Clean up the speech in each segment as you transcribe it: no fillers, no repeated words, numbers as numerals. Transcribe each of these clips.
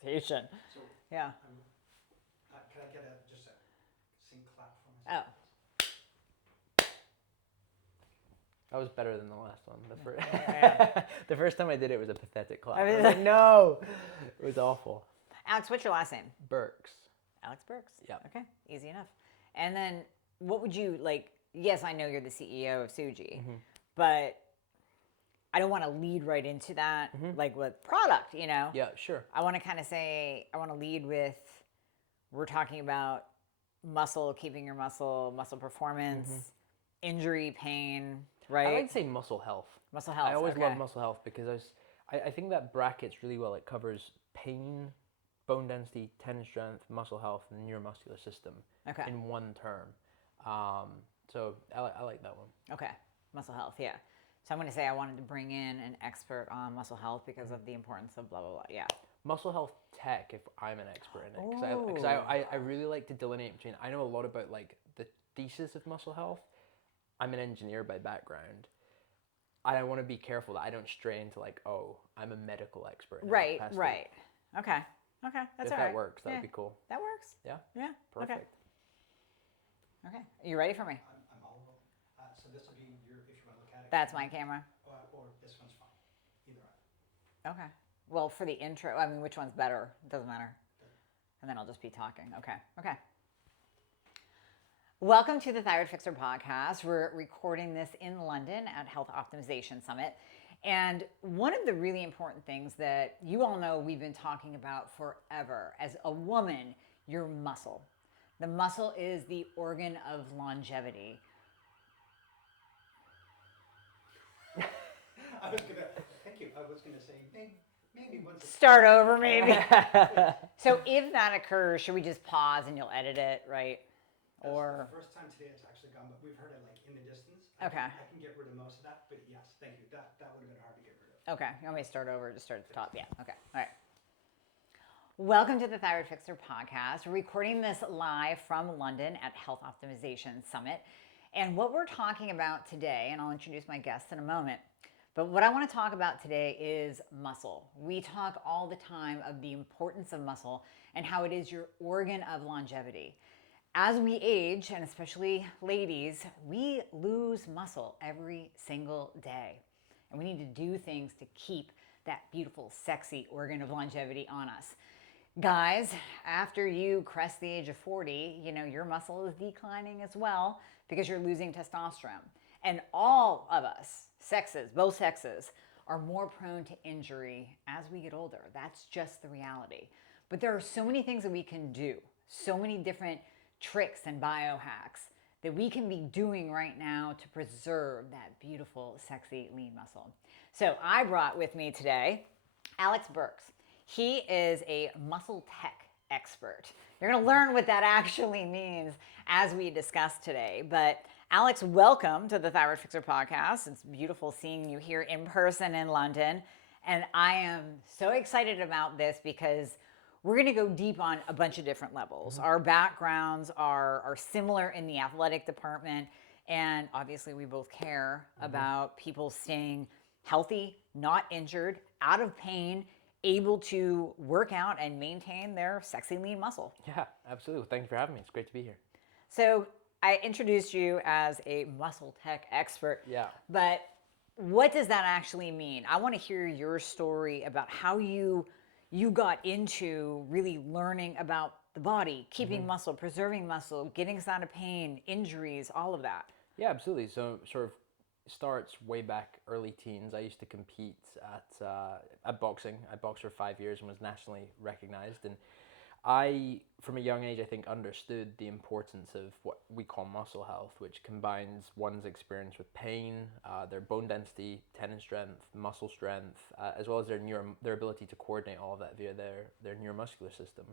presentation. So, Yeah. can I get just a sync clap for myself? Oh. That was better than the last one. Yeah. The first time I did it was a pathetic clap. I mean, I was like, no, it was awful. Alex, what's your last name? Birks. Alex Birks. Yeah. Okay, easy enough. And then what would you like? Yes, I know you're the CEO of Suji, but I don't want to lead right into that, like with product, you know? Yeah, sure. I want to kind of say, I want to lead with, we're talking about muscle, keeping your muscle performance, injury, pain, right? I like to say muscle health. Muscle health. I always okay. love muscle health because I think that brackets really well. It covers pain, bone density, tendon strength, muscle health, and neuromuscular system in one term. So I like that one. Okay, muscle health, yeah. So I'm going to say I wanted to bring in an expert on muscle health because of the importance of blah, blah, blah. Yeah. Muscle health tech, if I'm an expert in it. Because I really like to delineate between, I know a lot about like the thesis of muscle health. I'm an engineer by background. I want to be careful that I don't stray into like, oh, I'm a medical expert. Right. Okay. That's if all right. If that works, that would be cool. That works. Yeah? Yeah. Perfect. Okay. Are you ready for me? I'm all over. So this will be your, if you want to look at it. That's my camera. Or this one's fine. Either either. Okay. Well, for the intro, I mean, which one's better? It doesn't matter. And then I'll just be talking. Okay. Welcome to the Thyroid Fixxr podcast. We're recording this in London at Health Optimization Summit. And one of the really important things that you all know we've been talking about forever, as a woman, your muscle. The muscle is the organ of longevity. Thank you. I was going to say, maybe once. Start over, maybe. So if that occurs, should we just pause and you'll edit it, right? Or the first time today it's actually gone, but we've heard it like in the distance. I can get rid of most of that, but yes, thank you. That would have been hard to get rid of. Okay, you want me to start over? Just start at the top. Yeah. Okay. All right. Welcome to the Thyroid Fixxr podcast. We're recording this live from London at Health Optimization Summit. And what we're talking about today, and I'll introduce my guests in a moment, but what I want to talk about today is muscle. We talk all the time of the importance of muscle and how it is your organ of longevity. As we age, and especially ladies, we lose muscle every single day. And we need to do things to keep that beautiful, sexy organ of longevity on us. Guys, after you crest the age of 40, you know, your muscle is declining as well because you're losing testosterone. And all of us, sexes, both sexes, are more prone to injury as we get older. That's just the reality. But there are so many things that we can do, so many different tricks and biohacks that we can be doing right now to preserve that beautiful, sexy, lean muscle. So I brought with me today Alex Birks. He is a muscle tech expert. You're going to learn what that actually means as we discuss today. But Alex, welcome to the Thyroid Fixxr podcast. It's beautiful seeing you here in person in London. And I am so excited about this because we're going to go deep on a bunch of different levels. Our backgrounds are similar in the athletic department. And obviously we both care about people staying healthy, not injured, out of pain, able to work out and maintain their sexy lean muscle. Yeah, absolutely. Thank you for having me. It's great to be here. So I introduced you as a muscle tech expert. Yeah. But what does that actually mean? I want to hear your story about how you got into really learning about the body, keeping muscle, preserving muscle, getting us out of pain, injuries, all of that. Yeah, absolutely. So sort of starts way back early teens. I used to compete at boxing. I boxed for 5 years and was nationally recognized. And I, from a young age, I think understood the importance of what we call muscle health, which combines one's experience with pain, their bone density, tendon strength, muscle strength, as well as their ability to coordinate all of that via their neuromuscular system.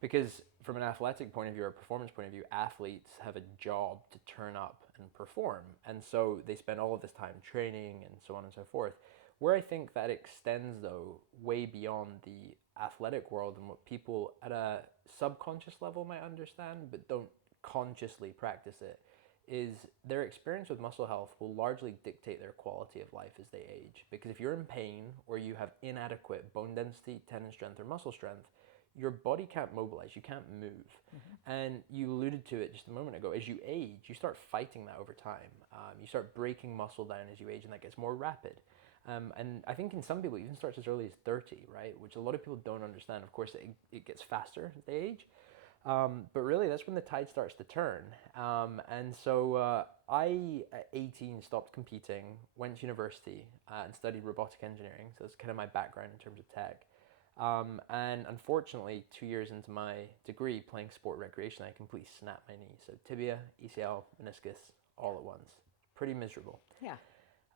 Because from an athletic point of view or a performance point of view, athletes have a job to turn up and perform. And so they spend all of this time training and so on and so forth. Where I think that extends, though, way beyond the athletic world and what people at a subconscious level might understand, but don't consciously practice it, is their experience with muscle health will largely dictate their quality of life as they age. Because if you're in pain or you have inadequate bone density, tendon strength, or muscle strength, your body can't mobilize, you can't move. And you alluded to it just a moment ago, as you age, you start fighting that over time. You start breaking muscle down as you age, and that gets more rapid. And I think in some people, it even starts as early as 30, right? Which a lot of people don't understand. Of course, it gets faster as they age. But really, that's when the tide starts to turn. And so I, at 18, stopped competing, went to university and studied robotic engineering. So that's kind of my background in terms of tech. And unfortunately, 2 years into my degree playing sport recreation, I completely snapped my knee. So tibia, ACL, meniscus, all at once. Pretty miserable. Yeah.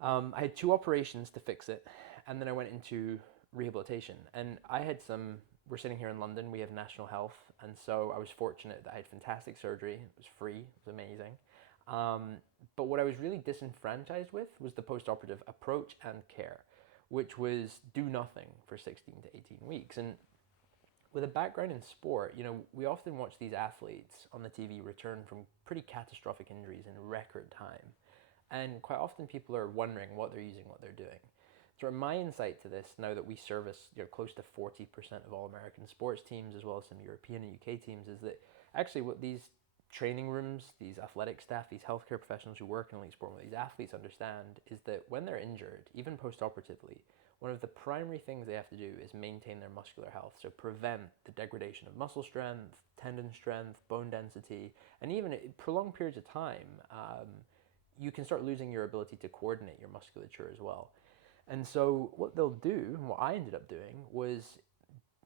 I had 2 operations to fix it, and then I went into rehabilitation. And we're sitting here in London, we have National Health, and so I was fortunate that I had fantastic surgery. It was free, it was amazing. But what I was really disenfranchised with was the post-operative approach and care, which was do nothing for 16 to 18 weeks. And with a background in sport, we often watch these athletes on the TV return from pretty catastrophic injuries in record time. And quite often people are wondering what they're using, what they're doing. So my insight to this, now that we service close to 40% of all American sports teams, as well as some European and UK teams, is that actually what these training rooms, these athletic staff, these healthcare professionals who work in elite sport, what these athletes understand is that when they're injured, even post-operatively, one of the primary things they have to do is maintain their muscular health. So prevent the degradation of muscle strength, tendon strength, bone density, and even at prolonged periods of time, you can start losing your ability to coordinate your musculature as well. And so what they'll do, and what I ended up doing, was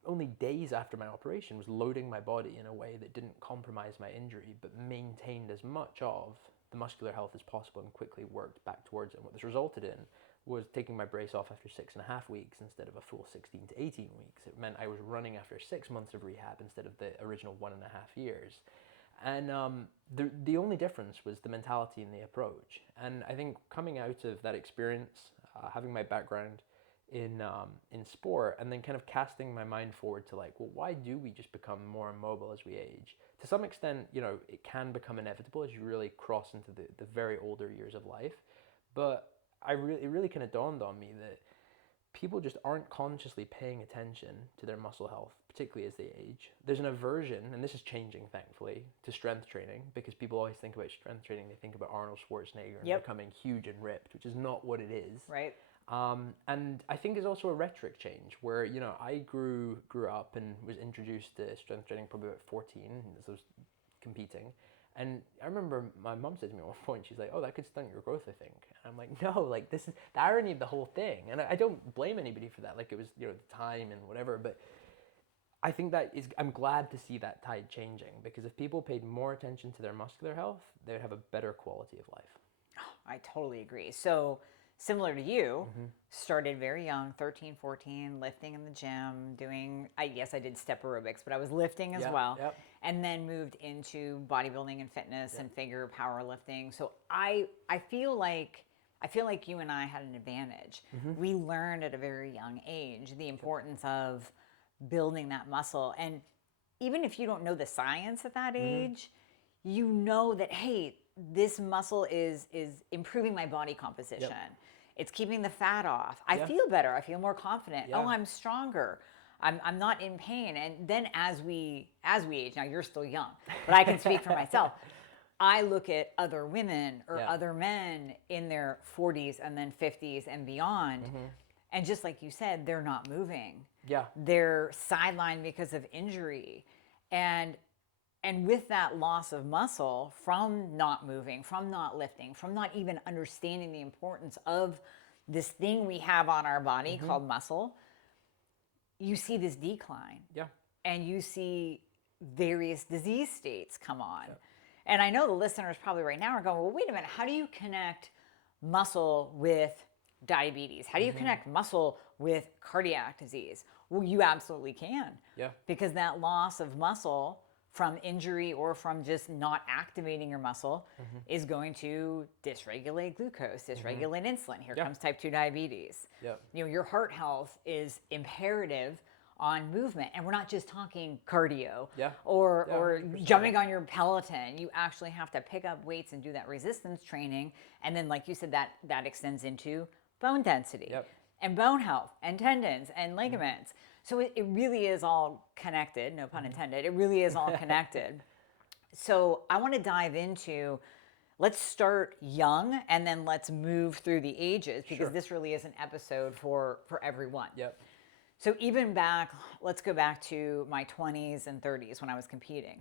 only days after my operation was loading my body in a way that didn't compromise my injury, but maintained as much of the muscular health as possible and quickly worked back towards it. And what this resulted in was taking my brace off after 6.5 weeks instead of a full 16 to 18 weeks. It meant I was running after 6 months of rehab instead of the original 1.5 years. And the only difference was the mentality and the approach. And I think coming out of that experience, having my background in sport, and then kind of casting my mind forward to why do we just become more immobile as we age? To some extent, it can become inevitable as you really cross into the very older years of life. But it really kind of dawned on me that people just aren't consciously paying attention to their muscle health, particularly as they age. There's an aversion, and this is changing, thankfully, to strength training, because people always think about strength training, they think about Arnold Schwarzenegger and becoming huge and ripped, which is not what it is. Right. And I think there's also a rhetoric change where, I grew up and was introduced to strength training probably about 14 as I was competing. And I remember my mom said to me at one point, she's like, "Oh, that could stunt your growth, I think." And I'm like, "No, this is the irony of the whole thing." And I don't blame anybody for that. It was, the time and whatever. But I think I'm glad to see that tide changing, because if people paid more attention to their muscular health, they would have a better quality of life. I totally agree. So similar to you, started very young, 13, 14, lifting in the gym, doing, I did step aerobics, but I was lifting as well. Yep. And then moved into bodybuilding and fitness and figure powerlifting. So I feel like you and I had an advantage. We learned at a very young age the importance of building that muscle. And even if you don't know the science at that age, you know that, hey, this muscle is improving my body composition. It's keeping the fat off. I feel better. I feel more confident. Oh, I'm stronger. I'm not in pain. And then as we age, now you're still young, but I can speak for myself. I look at other women or other men in their 40s and then 50s and beyond. And just like you said, they're not moving. Yeah. They're sidelined because of injury. And with that loss of muscle from not moving, from not lifting, from not even understanding the importance of this thing we have on our body called muscle, you see this decline. Yeah. And you see various disease states come on. Yeah. And I know the listeners probably right now are going, well, wait a minute, how do you connect muscle with diabetes? How do you connect muscle with cardiac disease? Well, you absolutely can. Yeah. Because that loss of muscle from injury or from just not activating your muscle is going to dysregulate glucose, dysregulate insulin. Here comes type 2 diabetes. Your heart health is imperative on movement. And we're not just talking cardio Yeah. or Yeah, 100%. jumping on your Peloton. You actually have to pick up weights and do that resistance training. And then, like you said, that extends into bone density. Yep. And bone health and tendons and ligaments. So it really is all connected, no pun intended. It really is all connected. So I want to dive into, let's start young and then let's move through the ages, because this really is an episode for everyone. Yep. So even back, let's go back to my 20s and 30s when I was competing.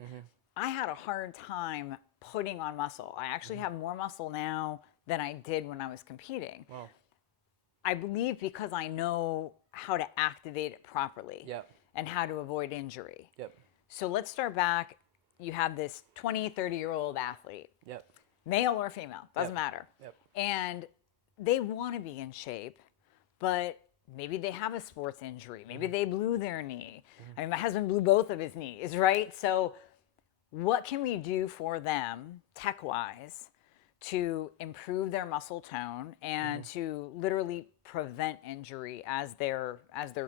I had a hard time putting on muscle. I actually have more muscle now than I did when I was competing. Wow. I believe because I know how to activate it properly and how to avoid injury. Yep. So let's start back. You have this 20, 30-year-old athlete, Yep. male or female, doesn't matter. Yep. And they want to be in shape, but maybe they have a sports injury. Maybe they blew their knee. I mean, my husband blew both of his knees, right? So what can we do for them tech-wise to improve their muscle tone and to literally prevent injury as they're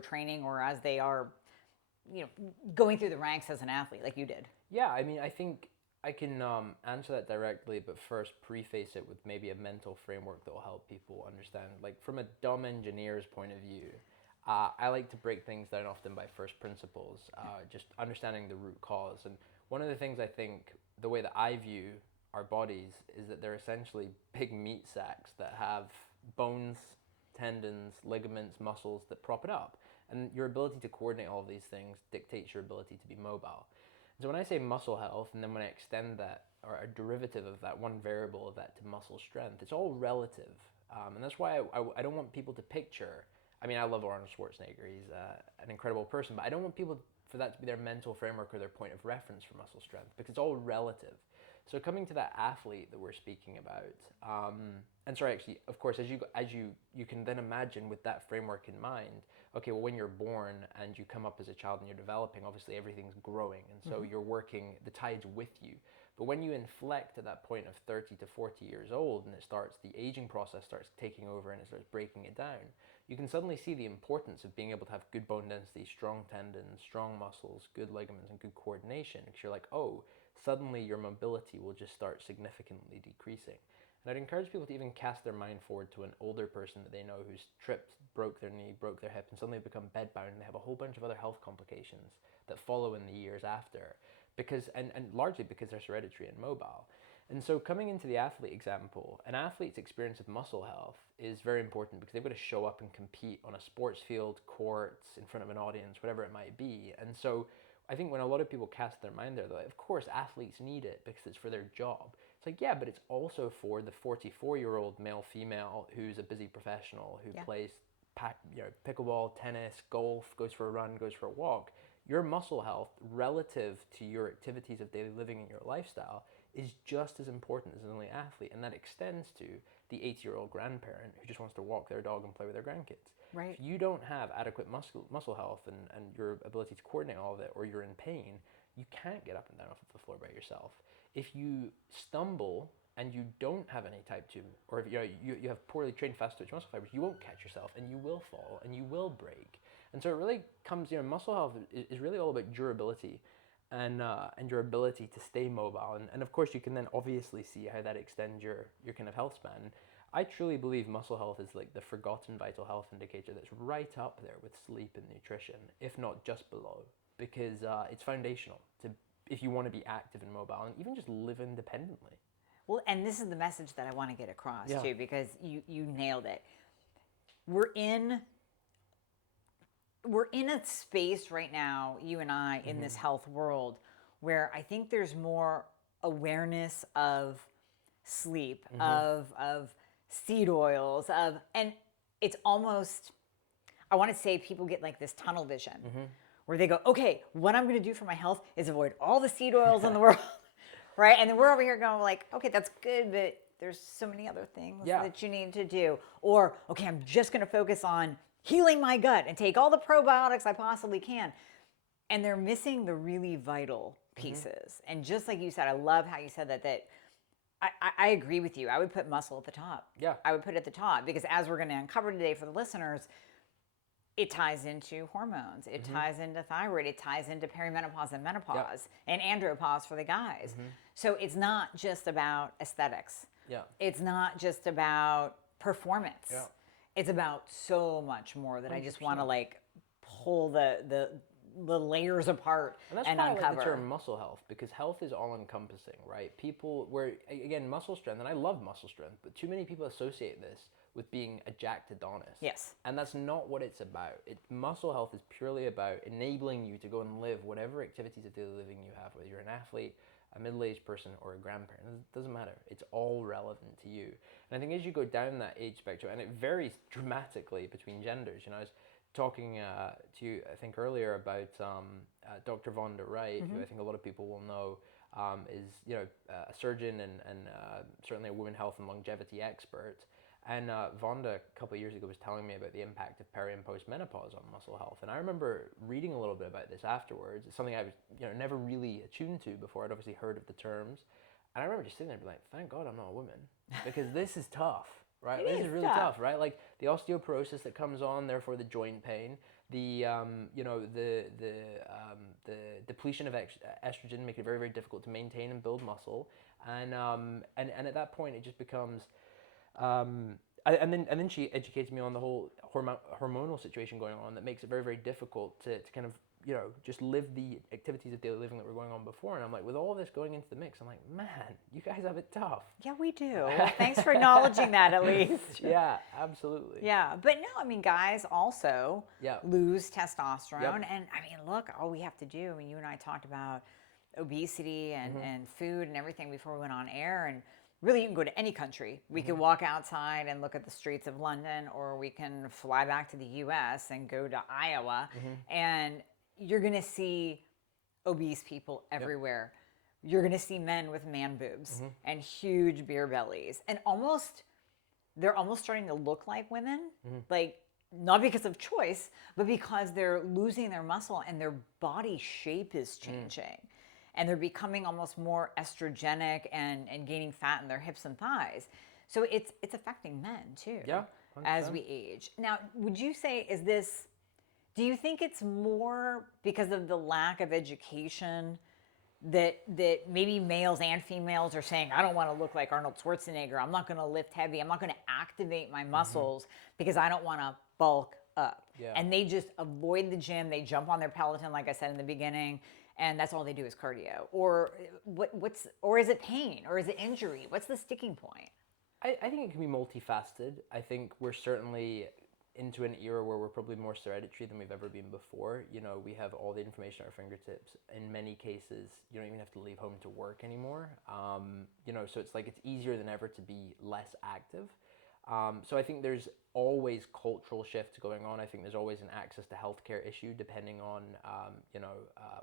training or as they are, going through the ranks as an athlete like you did? Yeah, I mean, I think I can answer that directly, but first preface it with maybe a mental framework that will help people understand. Like, from a dumb engineer's point of view, I like to break things down often by first principles, just understanding the root cause. And one of the things I think, the way that I view our bodies, is that they're essentially big meat sacks that have bones, tendons, ligaments, muscles that prop it up. And your ability to coordinate all of these things dictates your ability to be mobile. So when I say muscle health, and then when I extend that, or a derivative of that, one variable of that to muscle strength, it's all relative. And that's why I don't want people to picture, I mean, I love Arnold Schwarzenegger, he's an incredible person, but I don't want people for that to be their mental framework or their point of reference for muscle strength, because it's all relative. So coming to that athlete that we're speaking about, and sorry, actually, of course, as you can then imagine with that framework in mind, okay, well, when you're born and you come up as a child and you're developing, obviously everything's growing, and so you're working, the tide's with you. But when you inflect at that point of 30 to 40 years old, and the aging process starts taking over and it starts breaking it down, you can suddenly see the importance of being able to have good bone density, strong tendons, strong muscles, good ligaments, and good coordination, because you're like, oh, suddenly your mobility will just start significantly decreasing. And I'd encourage people to even cast their mind forward to an older person that they know who's tripped, broke their knee, broke their hip, and suddenly become bedbound, and they have a whole bunch of other health complications that follow in the years after, because and largely because they're hereditary and mobile. And so coming into the athlete example, an athlete's experience of muscle health is very important, because they've got to show up and compete on a sports field, courts, in front of an audience, whatever it might be. And so I think when a lot of people cast their mind there, they're like, of course athletes need it because it's for their job. It's like, yeah, but it's also for the 44-year-old male, female who's a busy professional who plays pickleball, tennis, golf, goes for a run, goes for a walk. Your muscle health relative to your activities of daily living and your lifestyle is just as important as an elite athlete, and that extends to the 80-year-old grandparent who just wants to walk their dog and play with their grandkids. Right. If you don't have adequate muscle health and your ability to coordinate all of it, or you're in pain, you can't get up and down off of the floor by yourself. If you stumble and you don't have any type 2, or if you have poorly trained fast twitch muscle fibers, you won't catch yourself, and you will fall, and you will break. And so it really comes, muscle health is really all about durability and your ability to stay mobile. And of course, you can then obviously see how that extends your kind of health span. I truly believe muscle health is like the forgotten vital health indicator that's right up there with sleep and nutrition, if not just below, because it's foundational if you want to be active and mobile and even just live independently. Well, and this is the message that I want to get across too, because you nailed it. We're in a space right now, you and I, in this health world, where I think there's more awareness of sleep, of seed oils, and it's almost, I want to say people get like this tunnel vision where they go, okay, what I'm going to do for my health is avoid all the seed oils in the world, right? And then we're over here going like, okay, that's good, but there's so many other things that you need to do. Or, okay, I'm just going to focus on healing my gut and take all the probiotics I possibly can. And they're missing the really vital pieces. And just like you said, I love how you said that I agree with you. I would put muscle at the top. Yeah. I would put it at the top, because as we're going to uncover today for the listeners, it ties into hormones. It ties into thyroid. It ties into perimenopause and menopause and andropause for the guys. So it's not just about aesthetics. Yeah. It's not just about performance. Yeah. It's about so much more that I just want to 100%. like pull the layers apart And that's and why I uncover. like the term muscle health, because health is all encompassing, right? People where, again, muscle strength, and I love muscle strength, but too many people associate this with being a jacked Adonis. Yes. And that's not what it's about. Muscle health is purely about enabling you to go and live whatever activities of daily living you have, whether you're an athlete, a middle-aged person, or a grandparent. It doesn't matter. It's all relevant to you. And I think as you go down that age spectrum, and it varies dramatically between genders. I was talking to you, I think, earlier about Dr. Vonda Wright, who I think a lot of people will know is a surgeon and certainly a women health and longevity expert. And Vonda, a couple of years ago, was telling me about the impact of peri and post-menopause on muscle health. And I remember reading a little bit about this afterwards. It's something I was never really attuned to before. I'd obviously heard of the terms. And I remember just sitting there and being like, thank God I'm not a woman. Because this is tough, right? This is really tough, right? Like the osteoporosis that comes on, therefore the joint pain, the depletion of estrogen make it very, very difficult to maintain and build muscle. And at that point, it just becomes... and then she educated me on the whole hormonal situation going on that makes it very, very difficult to kind of just live the activities of daily living that were going on before. And I'm like, with all of this going into the mix, I'm like, man, you guys have it tough. Yeah, we do. Thanks for acknowledging that at least. Yeah, absolutely. Yeah, but no, I mean, guys also lose testosterone. Yep. And I mean, look, all we have to do, I mean, you and I talked about obesity and food and everything before we went on air. And really, you can go to any country. We could walk outside and look at the streets of London, or we can fly back to the US and go to Iowa, and you're going to see obese people everywhere. You're going to see men with man boobs and huge beer bellies, and they're almost starting to look like women, like not because of choice, but because they're losing their muscle and their body shape is changing. And they're becoming almost more estrogenic and gaining fat in their hips and thighs. So it's affecting men too, as we age. Now, would you say, do you think it's more because of the lack of education that maybe males and females are saying, I don't want to look like Arnold Schwarzenegger. I'm not going to lift heavy. I'm not going to activate my muscles because I don't want to bulk up. Yeah. And they just avoid the gym. They jump on their Peloton, like I said in the beginning, and that's all they do is cardio. Or or is it pain? Or is it injury? What's the sticking point? I think it can be multifaceted. I think we're certainly into an era where we're probably more hereditary than we've ever been before. We have all the information at our fingertips. In many cases, you don't even have to leave home to work anymore. So it's like it's easier than ever to be less active. So I think there's always cultural shifts going on. I think there's always an access to healthcare issue depending on,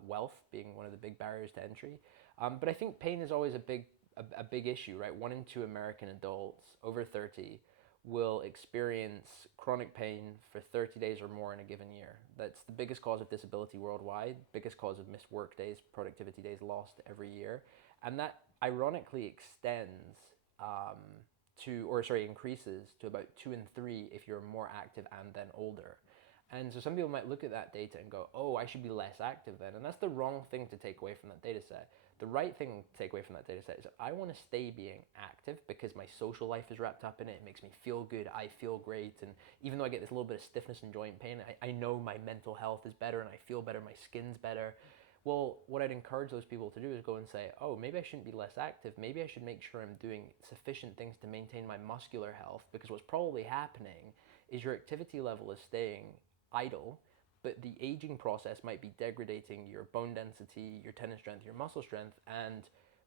wealth being one of the big barriers to entry. But I think pain is always a big issue, right? 1 in 2 American adults over 30 will experience chronic pain for 30 days or more in a given year. That's the biggest cause of disability worldwide, biggest cause of missed work days, productivity days lost every year. And that ironically increases to about 2 in 3 if you're more active and then older. And so some people might look at that data and go, oh, I should be less active then. And that's the wrong thing to take away from that data set. The right thing to take away from that data set is I want to stay being active because my social life is wrapped up in it. It makes me feel good. I feel great. And even though I get this little bit of stiffness and joint pain, I know my mental health is better and I feel better. My skin's better. Well, what I'd encourage those people to do is go and say, oh, maybe I shouldn't be less active. Maybe I should make sure I'm doing sufficient things to maintain my muscular health, because what's probably happening is your activity level is staying idle, but the aging process might be degrading your bone density, your tendon strength, your muscle strength, and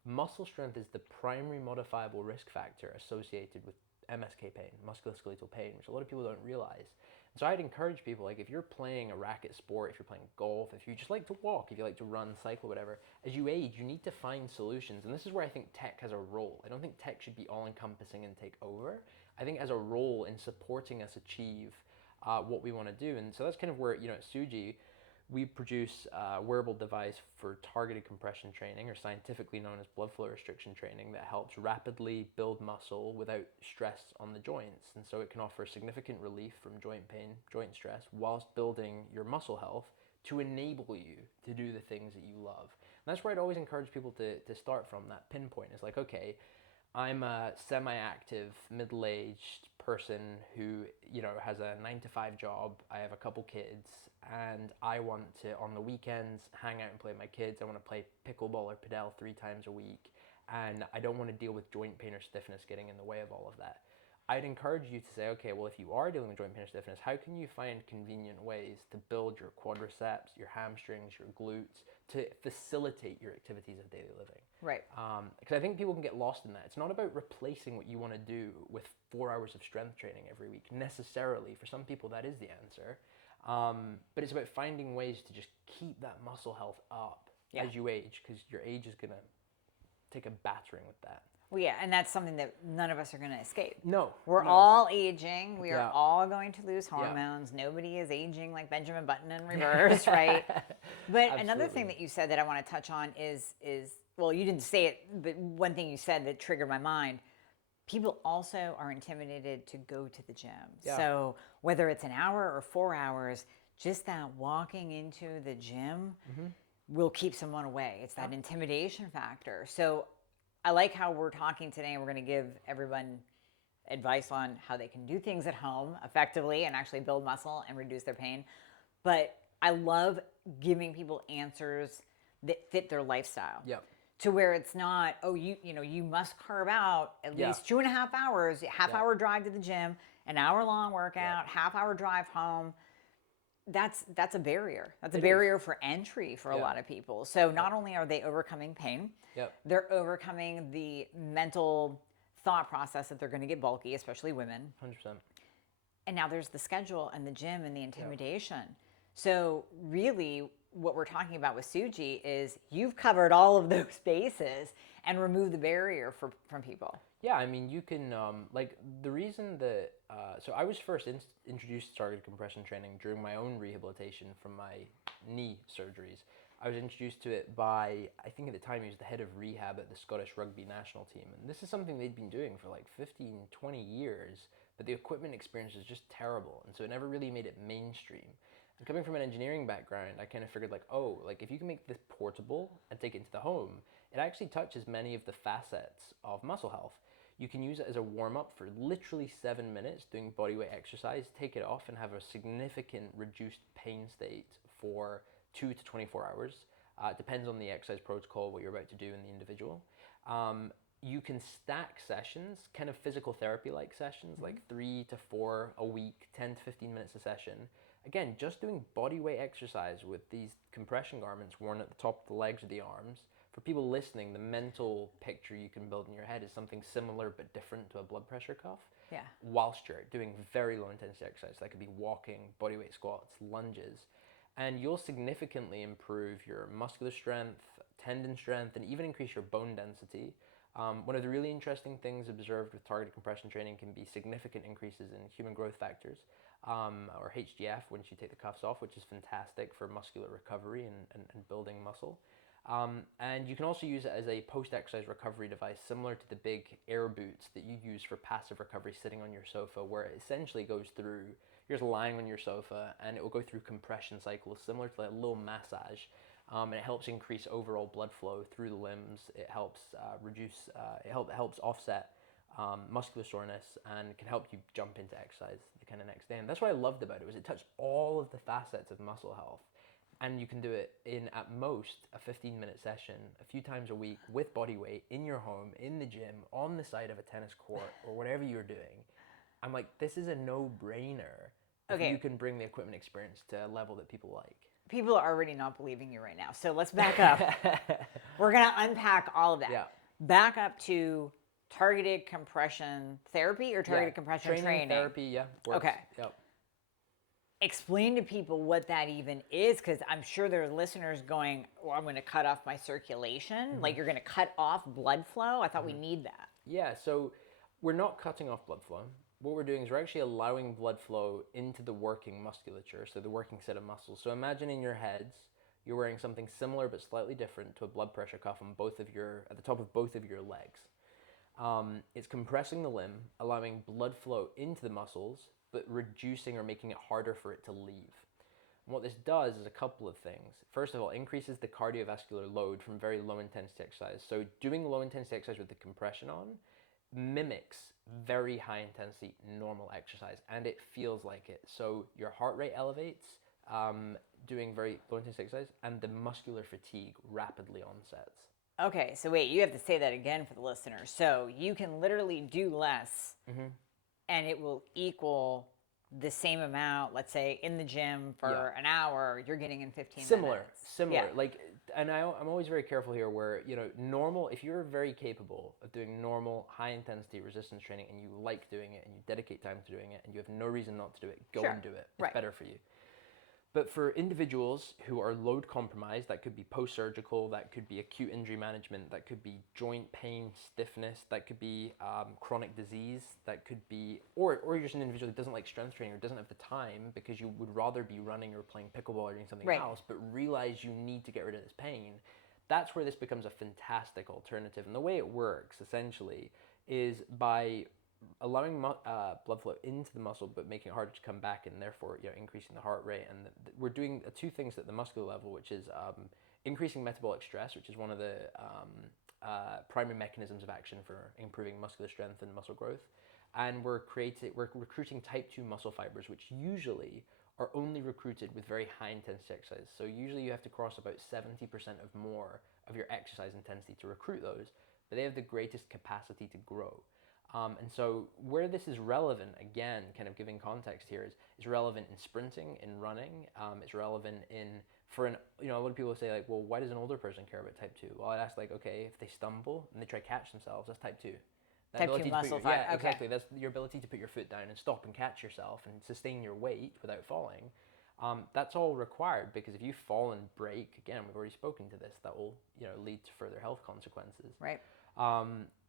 muscle strength is the primary modifiable risk factor associated with MSK pain, musculoskeletal pain, which a lot of people don't realize. So I'd encourage people, like if you're playing a racket sport, if you're playing golf, if you just like to walk, if you like to run, cycle, whatever, as you age, you need to find solutions. And this is where I think tech has a role. I don't think tech should be all-encompassing and take over. I think it has a role in supporting us achieve what we want to do. And so that's kind of where, at Suji, we produce a wearable device for targeted compression training, or scientifically known as blood flow restriction training, that helps rapidly build muscle without stress on the joints. And so it can offer significant relief from joint pain, joint stress, whilst building your muscle health to enable you to do the things that you love. And that's where I'd always encourage people to start from, that pinpoint. It's like, okay, I'm a semi-active, middle-aged person who, has a 9-to-5 job. I have a couple kids, and I want to, on the weekends, hang out and play with my kids. I want to play pickleball or padel 3 times a week, and I don't want to deal with joint pain or stiffness getting in the way of all of that. I'd encourage you to say, okay, well, if you are dealing with joint pain or stiffness, how can you find convenient ways to build your quadriceps, your hamstrings, your glutes, to facilitate your activities of daily living? Right. Because I think people can get lost in that. It's not about replacing what you want to do with 4 hours of strength training every week, necessarily. For some people, that is the answer. But it's about finding ways to just keep that muscle health up as you age, because your age is going to take a battering with that. Well, yeah, and that's something that none of us are going to escape. No. We're all aging. We are Yeah. all going to lose hormones. Nobody is aging like Benjamin Button in reverse, right? But another thing that you said that I want to touch on is well, you didn't say it, but one thing you said that triggered my mind. People also are intimidated to go to the gym. Yeah. So whether it's an hour or 4 hours, just that walking into the gym will keep someone away. It's that intimidation factor. So I like how we're talking today, and we're going to give everyone advice on how they can do things at home effectively and actually build muscle and reduce their pain. But I love giving people answers that fit their lifestyle. Yep. To where it's not, you must carve out at least 2.5 hours, half-hour drive to the gym, an hour-long workout, half-hour drive home. That's a barrier. That's a barrier for entry for a lot of people. So not only are they overcoming pain, they're overcoming the mental thought process that they're going to get bulky, especially women. 100%. And now there's the schedule and the gym and the intimidation. So really what we're talking about with Suji is you've covered all of those bases and removed the barrier from people. Yeah, I mean, you can, the reason that, so I was first introduced to targeted compression training during my own rehabilitation from my knee surgeries. I was introduced to it by, I think at the time he was the head of rehab at the Scottish rugby national team. And this is something they'd been doing for like 15, 20 years, but the equipment experience was just terrible. And so it never really made it mainstream. And coming from an engineering background, I kind of figured if you can make this portable and take it into the home, it actually touches many of the facets of muscle health. You can use it as a warm-up for literally 7 minutes doing bodyweight exercise, take it off and have a significant reduced pain state for 2 to 24 hours. It depends on the exercise protocol, what you're about to do in the individual. You can stack sessions, kind of physical therapy-like sessions, like 3 to 4 a week, 10 to 15 minutes a session. Again, just doing bodyweight exercise with these compression garments worn at the top of the legs or the arms. For people listening, the mental picture you can build in your head is something similar but different to a blood pressure cuff. Yeah. Whilst you're doing very low intensity exercise, that could be walking, bodyweight squats, lunges, and you'll significantly improve your muscular strength, tendon strength, and even increase your bone density. One of the really interesting things observed with targeted compression training can be significant increases in human growth factors, or HGF, once you take the cuffs off, which is fantastic for muscular recovery and building muscle. And you can also use it as a post-exercise recovery device, similar to the big air boots that you use for passive recovery sitting on your sofa, where it essentially goes through, you're just lying on your sofa, and it will go through compression cycles similar to like a little massage. And it helps increase overall blood flow through the limbs. It helps it helps offset muscular soreness, and can help you jump into exercise the kind of next day. And that's what I loved about it, was it touched all of the facets of muscle health. And you can do it in, at most, a 15-minute session, a few times a week, with body weight, in your home, in the gym, on the side of a tennis court, or whatever you're doing. I'm like, this is a no-brainer if you can bring the equipment experience to a level that people like. People are already not believing you right now. So let's back up. We're going to unpack all of that. Yeah. Back up to targeted compression therapy or targeted compression training? Therapy, yeah. Works. Okay. Yep. Explain to people what that even is, because I'm sure there are listeners going, well, I'm going to cut off my circulation. Like, you're going to cut off blood flow? I thought we need that. Yeah, so we're not cutting off blood flow. what we're doing is we're actually allowing blood flow into the working musculature, so the working set of muscles. So imagine in your heads, you're wearing something similar but slightly different to a blood pressure cuff on at the top of both of your legs. It's compressing the limb, allowing blood flow into the muscles, but reducing or making it harder for it to leave. And what this does is a couple of things. First of all, increases the cardiovascular load from very low intensity exercise. So doing low intensity exercise with the compression on mimics very high intensity normal exercise, and it feels like it. So your heart rate elevates, doing very low intensity exercise, and the muscular fatigue rapidly onsets. Okay, so wait, you have to say that again for the listeners. So you can literally do less and it will equal the same amount, let's say in the gym for an hour, you're getting in 15 minutes. Similar. Yeah. Like, and I'm always very careful here where, normal, if you're very capable of doing normal high intensity resistance training and you like doing it and you dedicate time to doing it and you have no reason not to do it, go and do it. It's better for you. But for individuals who are load compromised, that could be post-surgical, that could be acute injury management, that could be joint pain, stiffness, that could be chronic disease, that could be, or you're just an individual who doesn't like strength training or doesn't have the time because you would rather be running or playing pickleball or doing something else, but realize you need to get rid of this pain. That's where this becomes a fantastic alternative. And the way it works, essentially, is by allowing blood flow into the muscle but making it harder to come back, and therefore increasing the heart rate. And we're doing two things at the muscular level, which is increasing metabolic stress, which is one of the primary mechanisms of action for improving muscular strength and muscle growth. And we're recruiting type 2 muscle fibers, which usually are only recruited with very high intensity exercise. So usually you have to cross about 70% of more of your exercise intensity to recruit those, but they have the greatest capacity to grow. And so where this is relevant, again, kind of giving context here, is relevant in sprinting, in running. It's relevant a lot of people say like, well, why does an older person care about type 2? Well, I'd ask like, okay, if they stumble and they try to catch themselves, that's type 2. Type 2 muscle fiber. Yeah, exactly. That's your ability to put your foot down and stop and catch yourself and sustain your weight without falling. That's all required, because if you fall and break, again, we've already spoken to this, that will lead to further health consequences. Right.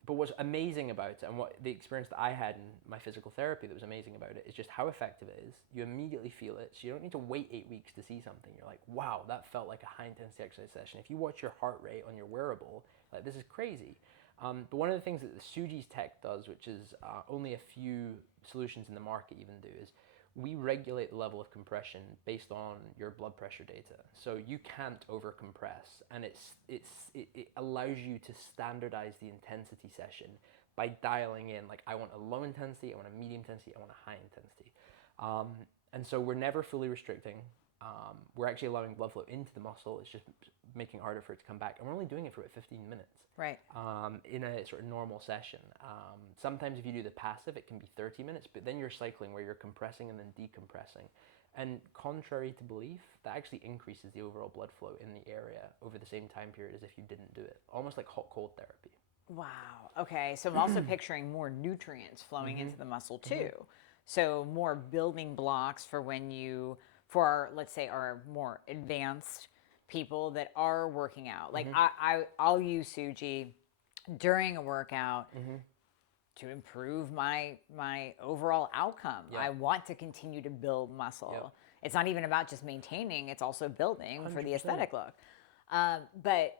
But what's amazing about it, and what the experience that I had in my physical therapy that was amazing about it, is just how effective it is. You immediately feel it, so you don't need to wait 8 weeks to see something. You're like, wow, that felt like a high intensity exercise session. If you watch your heart rate on your wearable, like, this is crazy. But one of the things that the Suji's tech does, which is only a few solutions in the market even do, is we regulate the level of compression based on your blood pressure data. So you can't overcompress, and it allows you to standardize the intensity session by dialing in, like, I want a low intensity, I want a medium intensity, I want a high intensity. And so we're never fully restricting. We're actually allowing blood flow into the muscle. It's just making it harder for it to come back. And we're only doing it for about 15 minutes. Right. In a sort of normal session. Sometimes if you do the passive, it can be 30 minutes, but then you're cycling where you're compressing and then decompressing. And contrary to belief, that actually increases the overall blood flow in the area over the same time period as if you didn't do it. Almost like hot-cold therapy. Wow. Okay. So I'm also picturing more nutrients flowing into the muscle too. So more building blocks for our, let's say, our more advanced people that are working out. Like I'll use Suji during a workout to improve my overall outcome. I want to continue to build muscle. It's not even about just maintaining, it's also building 100%. For the aesthetic look. But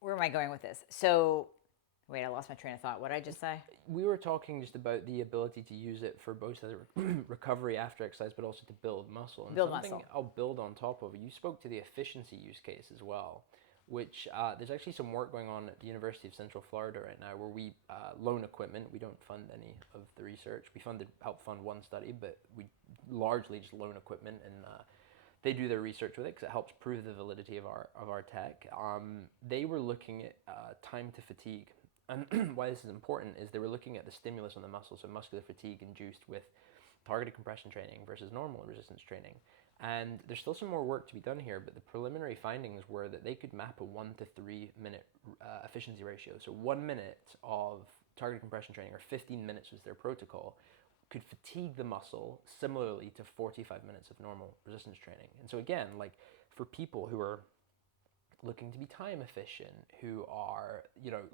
where am I going with this? So, wait, I lost my train of thought. What did I just say? We were talking just about the ability to use it for both as a recovery after exercise, but also to build muscle. And something I'll build on top of. You spoke to the efficiency use case as well, which there's actually some work going on at the University of Central Florida right now where we loan equipment. We don't fund any of the research. We helped fund one study, but we largely just loan equipment, and they do their research with it because it helps prove the validity of our tech. They were looking at time to fatigue. And why this is important is they were looking at the stimulus on the muscle, so muscular fatigue induced with targeted compression training versus normal resistance training. And there's still some more work to be done here, but the preliminary findings were that they could map a 1 to 3 minute efficiency ratio. So 1 minute of targeted compression training, or 15 minutes was their protocol, could fatigue the muscle similarly to 45 minutes of normal resistance training. And so again, like, for people who are looking to be time efficient, who are,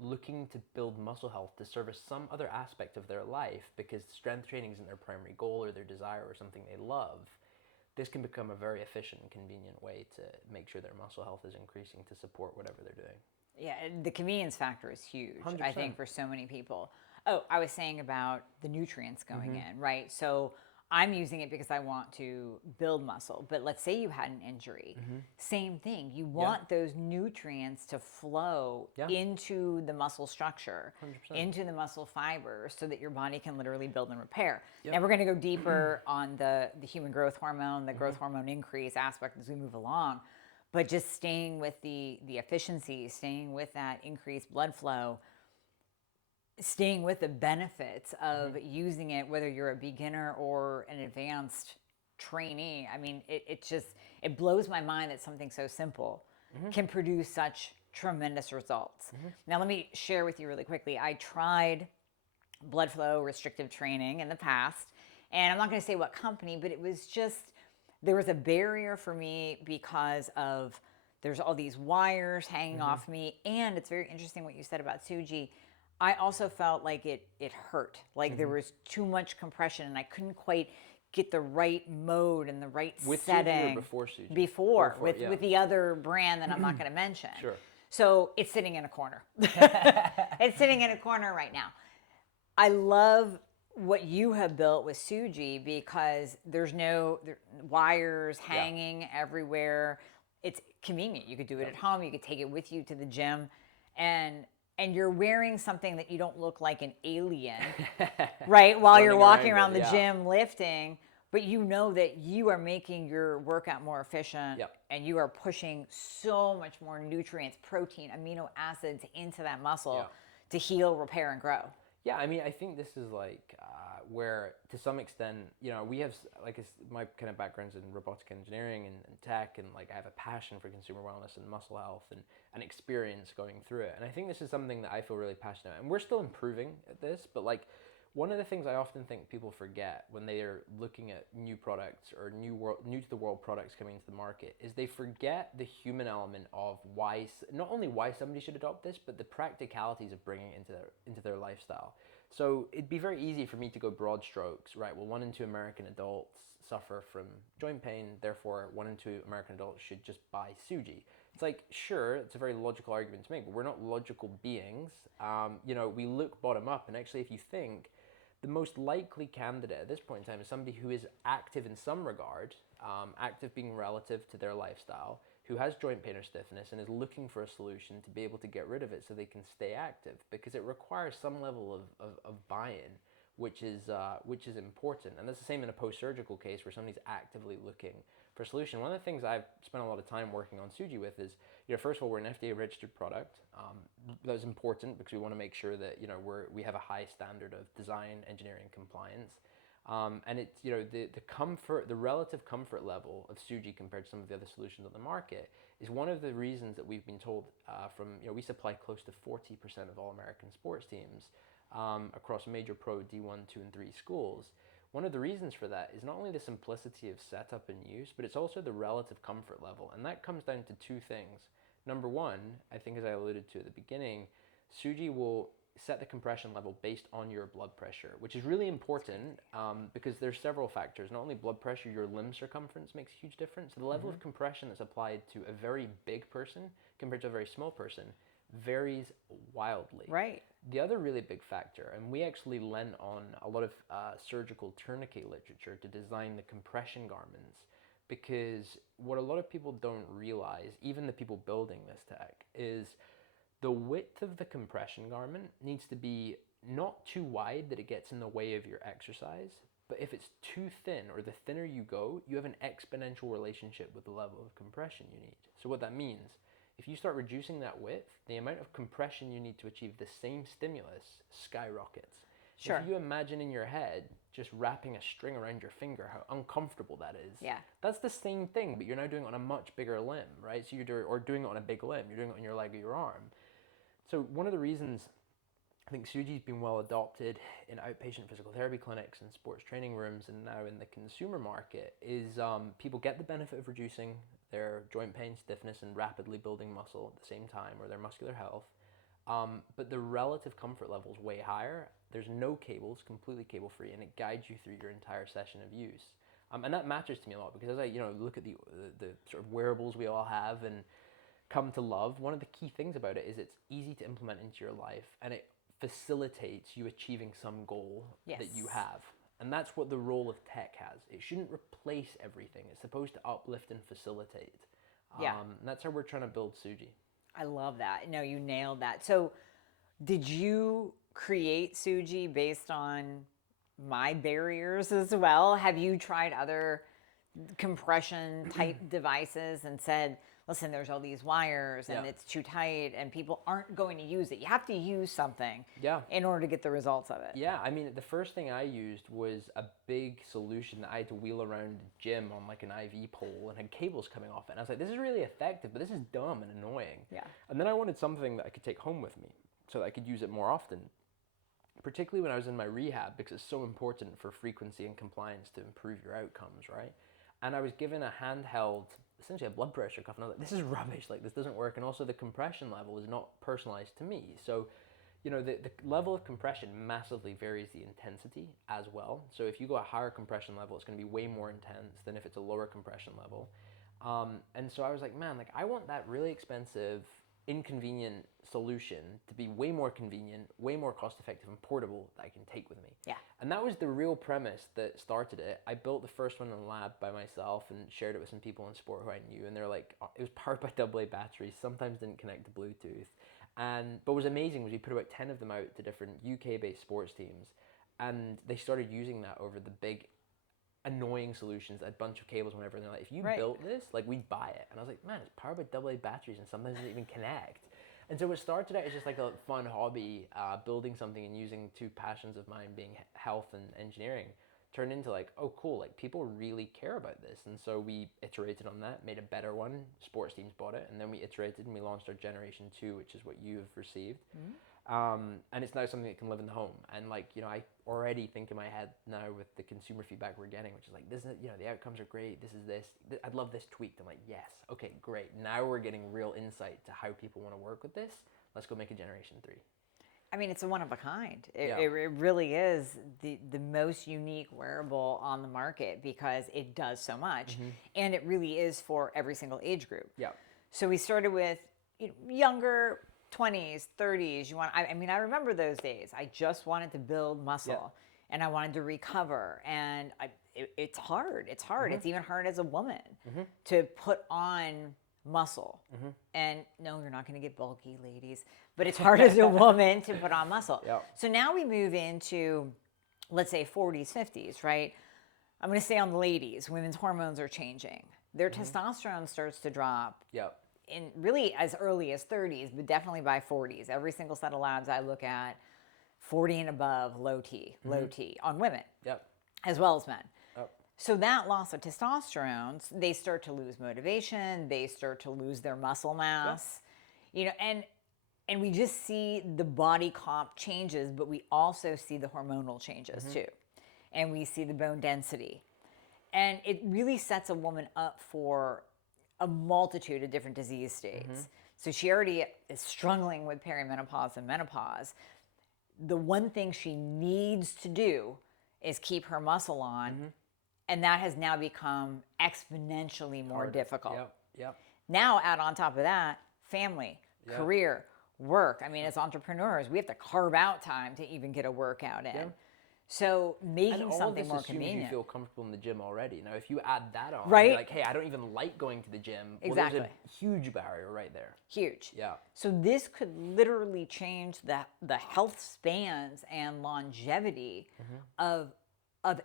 looking to build muscle health to service some other aspect of their life because strength training isn't their primary goal or their desire or something they love, this can become a very efficient and convenient way to make sure their muscle health is increasing to support whatever they're doing. Yeah, the convenience factor is huge, 100%. I think, for so many people. Oh, I was saying about the nutrients going in, right? So I'm using it because I want to build muscle. But let's say you had an injury. Same thing. You want those nutrients to flow into the muscle structure, 100%. into the muscle fibers, so that your body can literally build and repair. Now we're going to go deeper on the human growth hormone, the growth hormone increase aspect as we move along. But just staying with the efficiency, staying with that increased blood flow, staying with the benefits of using it, whether you're a beginner or an advanced trainee. I mean, it blows my mind that something so simple can produce such tremendous results. Now, let me share with you really quickly. I tried blood flow restrictive training in the past, and I'm not going to say what company, but it was just, there was a barrier for me because of there's all these wires hanging off me. And it's very interesting what you said about Suji. I also felt like it hurt, like there was too much compression and I couldn't quite get the right mode and the right with setting. Suji or before Suji? Before, with the other brand that I'm not going to mention. Sure. So it's sitting in a corner. It's sitting in a corner right now. I love what you have built with Suji because there's no wires hanging everywhere. It's convenient. You could do it at home. You could take it with you to the gym, and you're wearing something that you don't look like an alien, right? While you're walking around the gym lifting, but you know that you are making your workout more efficient, and you are pushing so much more nutrients, protein, amino acids into that muscle to heal, repair, and grow. Yeah, I mean, I think this is like where, to some extent, we have, like, my kind of background's in robotic engineering and tech, and like I have a passion for consumer wellness and muscle health and experience going through it. And I think this is something that I feel really passionate about. And we're still improving at this, but like one of the things I often think people forget when they are looking at new products or new to the world products coming into the market is they forget the human element of why, not only why somebody should adopt this, but the practicalities of bringing it into their lifestyle. So it'd be very easy for me to go broad strokes, right? Well, 1 in 2 American adults suffer from joint pain, therefore 1 in 2 American adults should just buy Suji. It's like, sure, it's a very logical argument to make, but we're not logical beings. We look bottom up, and actually if you think, the most likely candidate at this point in time is somebody who is active in some regard, active being relative to their lifestyle, who has joint pain or stiffness and is looking for a solution to be able to get rid of it so they can stay active, because it requires some level of buy-in, which is important. And that's the same in a post-surgical case where somebody's actively looking for a solution. One of the things I've spent a lot of time working on Suji with is, first of all, we're an FDA registered product. That is important because we want to make sure that we have a high standard of design, engineering, compliance. And it's the relative comfort level of Suji compared to some of the other solutions on the market is one of the reasons that we've been told we supply close to 40% of all American sports teams across major pro D1, 2, and 3 schools. One of the reasons for that is not only the simplicity of setup and use, but it's also the relative comfort level. And that comes down to 2 things. Number one, I think as I alluded to at the beginning, Suji will set the compression level based on your blood pressure, which is really important because there's several factors. Not only blood pressure, your limb circumference makes a huge difference. So the level of compression that's applied to a very big person compared to a very small person varies wildly. Right. The other really big factor, and we actually lent on a lot of surgical tourniquet literature to design the compression garments, because what a lot of people don't realize, even the people building this tech, is the width of the compression garment needs to be not too wide that it gets in the way of your exercise, but if it's too thin, or the thinner you go, you have an exponential relationship with the level of compression you need. So what that means, if you start reducing that width, the amount of compression you need to achieve the same stimulus skyrockets. Sure. If you imagine in your head just wrapping a string around your finger, how uncomfortable that is. Yeah. That's the same thing, but you're now doing it on a much bigger limb, right? So you're doing it on a big limb. You're doing it on your leg or your arm. So one of the reasons I think Suji's been well adopted in outpatient physical therapy clinics and sports training rooms and now in the consumer market is people get the benefit of reducing their joint pain, stiffness, and rapidly building muscle at the same time, or their muscular health. But the relative comfort level is way higher. There's no cables, completely cable free, and it guides you through your entire session of use. And that matters to me a lot, because as I look at the sort of wearables we all have and come to love, one of the key things about it is it's easy to implement into your life, and it facilitates you achieving some goal that you have. And that's what the role of tech has. It shouldn't replace everything. It's supposed to uplift and facilitate. And that's how we're trying to build Suji. I love that. No, you nailed that. So did you create Suji based on my barriers as well? Have you tried other compression type devices and said, listen, there's all these wires and it's too tight and people aren't going to use it? You have to use something in order to get the results of it. Yeah, I mean, the first thing I used was a big solution that I had to wheel around the gym on like an IV pole and had cables coming off it. And I was like, this is really effective, but this is dumb and annoying. Yeah. And then I wanted something that I could take home with me so that I could use it more often, particularly when I was in my rehab, because it's so important for frequency and compliance to improve your outcomes, right? And I was given a handheld, essentially a blood pressure cuff, and I was like, this is rubbish, like this doesn't work. And also the compression level is not personalized to me. So, the level of compression massively varies the intensity as well. So if you go a higher compression level, it's going to be way more intense than if it's a lower compression level. And so I was like, man, like I want that really expensive, inconvenient solution to be way more convenient, way more cost effective and portable that I can take with me. Yeah. And that was the real premise that started it. I built the first one in the lab by myself and shared it with some people in sport who I knew, and they're like, it was powered by AA batteries, sometimes didn't connect to Bluetooth. But what was amazing was we put about 10 of them out to different UK-based sports teams, and they started using that over the big annoying solutions, a bunch of cables, whatever. And they're like, if you built this, like we'd buy it. And I was like, man, it's powered by AA batteries and sometimes it doesn't even connect. And so what started out as just like a fun hobby, building something and using two passions of mine being health and engineering, turned into like, oh cool, like people really care about this. And so we iterated on that, made a better one, sports teams bought it, and then we iterated and we launched our generation 2, which is what you've received. And it's now something that can live in the home. And like, I already think in my head now with the consumer feedback we're getting, which is like, this is, the outcomes are great. This is this. I'd love this tweaked. I'm like, yes. Okay, great. Now we're getting real insight to how people want to work with this. Let's go make a generation 3. I mean, it's a one of a kind. It really is the most unique wearable on the market because it does so much. And it really is for every single age group. Yeah. So we started with younger, 20s, 30s. I remember those days. I just wanted to build muscle and I wanted to recover. And it's hard. It's hard. It's even hard as a woman to put on muscle. And no, you're not going to get bulky, ladies, but it's hard as a woman to put on muscle. So now we move into, let's say 40s, 50s, right? I'm going to say on the ladies, women's hormones are changing. Their testosterone starts to drop. In really as early as 30s, but definitely by 40s. Every single set of labs I look at, 40 and above, low T on women, as well as men. So that loss of testosterone, they start to lose motivation, they start to lose their muscle mass, and we just see the body comp changes, but we also see the hormonal changes too. And we see the bone density. And it really sets a woman up for a multitude of different disease states. So she already is struggling with perimenopause and menopause. The one thing she needs to do is keep her muscle on, and that has now become exponentially more difficult. Now add on top of that, family, career, work. I mean, as entrepreneurs, we have to carve out time to even get a workout in. So making something more convenient. You feel comfortable in the gym already. Now, if you add that on, right? You're like, hey, I don't even like going to the gym. Exactly. Well, there's a huge barrier right there. Huge. Yeah. So this could literally change the health spans and longevity of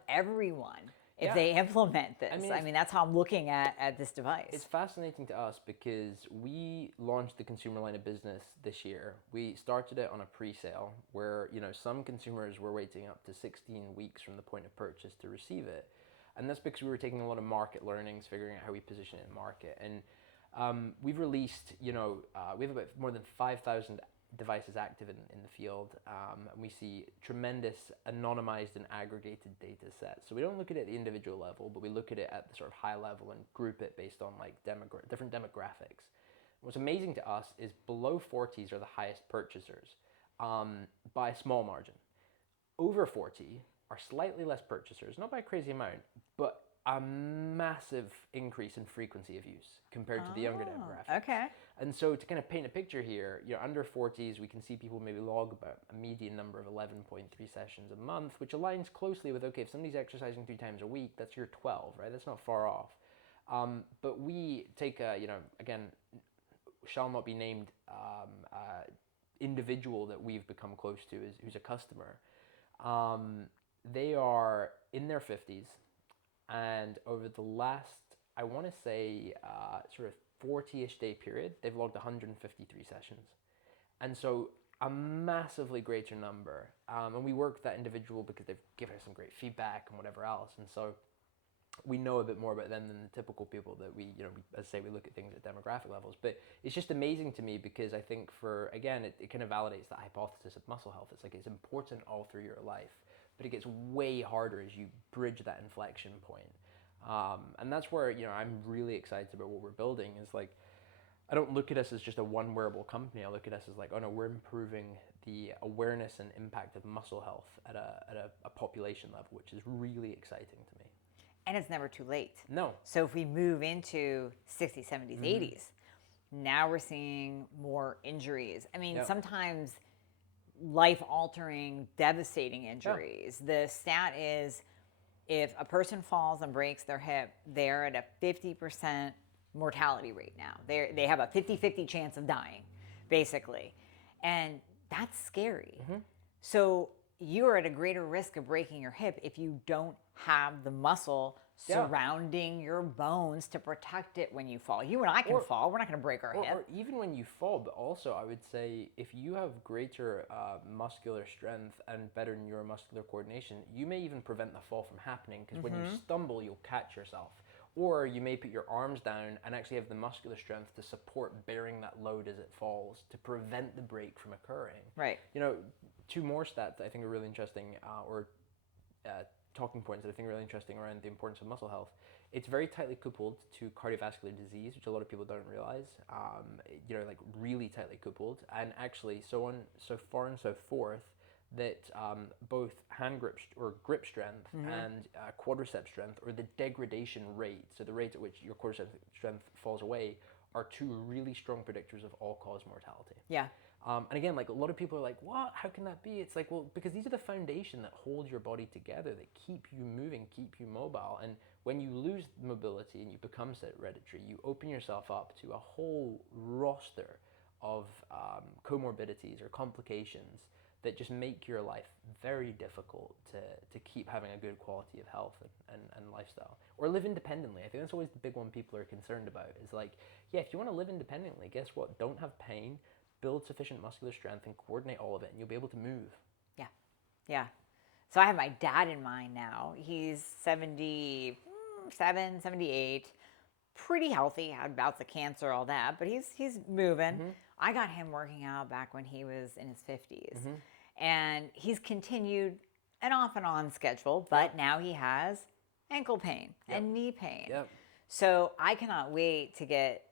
everyone if they implement this. I mean, that's how I'm looking at this device. It's fascinating to us because we launched the consumer line of business this year. We started it on a pre-sale where, some consumers were waiting up to 16 weeks from the point of purchase to receive it. And that's because we were taking a lot of market learnings, figuring out how we position it in market. And we've released, we have about more than 5,000 devices active in the field, and we see tremendous anonymized and aggregated data sets. So we don't look at it at the individual level, but we look at it at the sort of high level and group it based on like different demographics. What's amazing to us is below 40s are the highest purchasers by a small margin. Over 40 are slightly less purchasers, not by a crazy amount, but a massive increase in frequency of use compared to the younger demographic. Okay. And so to kind of paint a picture here, under 40s, we can see people maybe log about a median number of 11.3 sessions a month, which aligns closely with, okay, if somebody's exercising 3 times a week, that's your 12, right? That's not far off. But we take a, again, shall not be named individual that we've become close to who's a customer. They are in their 50s, and over the last, I want to say, sort of 40-ish day period, they've logged 153 sessions. And so a massively greater number. And we work with that individual because they've given us some great feedback and whatever else. And so we know a bit more about them than the typical people that we as I say, we look at things at demographic levels. But it's just amazing to me because I think it kind of validates that hypothesis of muscle health. It's like it's important all through your life, but it gets way harder as you bridge that inflection point. And that's where, I'm really excited about what we're building is like, I don't look at us as just a one wearable company. I look at us as like, oh no, we're improving the awareness and impact of muscle health at a population level, which is really exciting to me. And it's never too late. No. So if we move into 60s, 70s, 80s, now we're seeing more injuries. I mean, sometimes life-altering, devastating injuries. The stat is if a person falls and breaks their hip, they're at a 50% mortality rate now. They have a 50-50 chance of dying, basically. And that's scary. So you're at a greater risk of breaking your hip if you don't have the muscle surrounding your bones to protect it when you fall. You and I can fall. We're not going to break our hip. Or even when you fall, but also I would say if you have greater muscular strength and better neuromuscular coordination, you may even prevent the fall from happening because when you stumble, you'll catch yourself. Or you may put your arms down and actually have the muscular strength to support bearing that load as it falls to prevent the break from occurring. Right. 2 more stats that I think are really interesting, talking points that I think are really interesting around the importance of muscle health. It's very tightly coupled to cardiovascular disease, which a lot of people don't realize. Like really tightly coupled, and actually so far and so forth that both hand grip or grip strength and quadricep strength, or the degradation rate, so the rate at which your quadricep strength falls away, are 2 really strong predictors of all-cause mortality. Yeah. And again, like a lot of people are like, what? How can that be? It's like, well, because these are the foundation that hold your body together, that keep you moving, keep you mobile. And when you lose mobility and you become hereditary, you open yourself up to a whole roster of comorbidities or complications that just make your life very difficult to keep having a good quality of health and lifestyle. Or live independently. I think that's always the big one people are concerned about is like, yeah, if you want to live independently, guess what? Don't have pain. Build sufficient muscular strength and coordinate all of it, and you'll be able to move. Yeah. Yeah. So I have my dad in mind now. He's 77, 78, pretty healthy, had bouts of cancer, all that, but he's moving. I got him working out back when he was in his 50s. And he's continued an off and on schedule, but now he has ankle pain and knee pain. So I cannot wait to get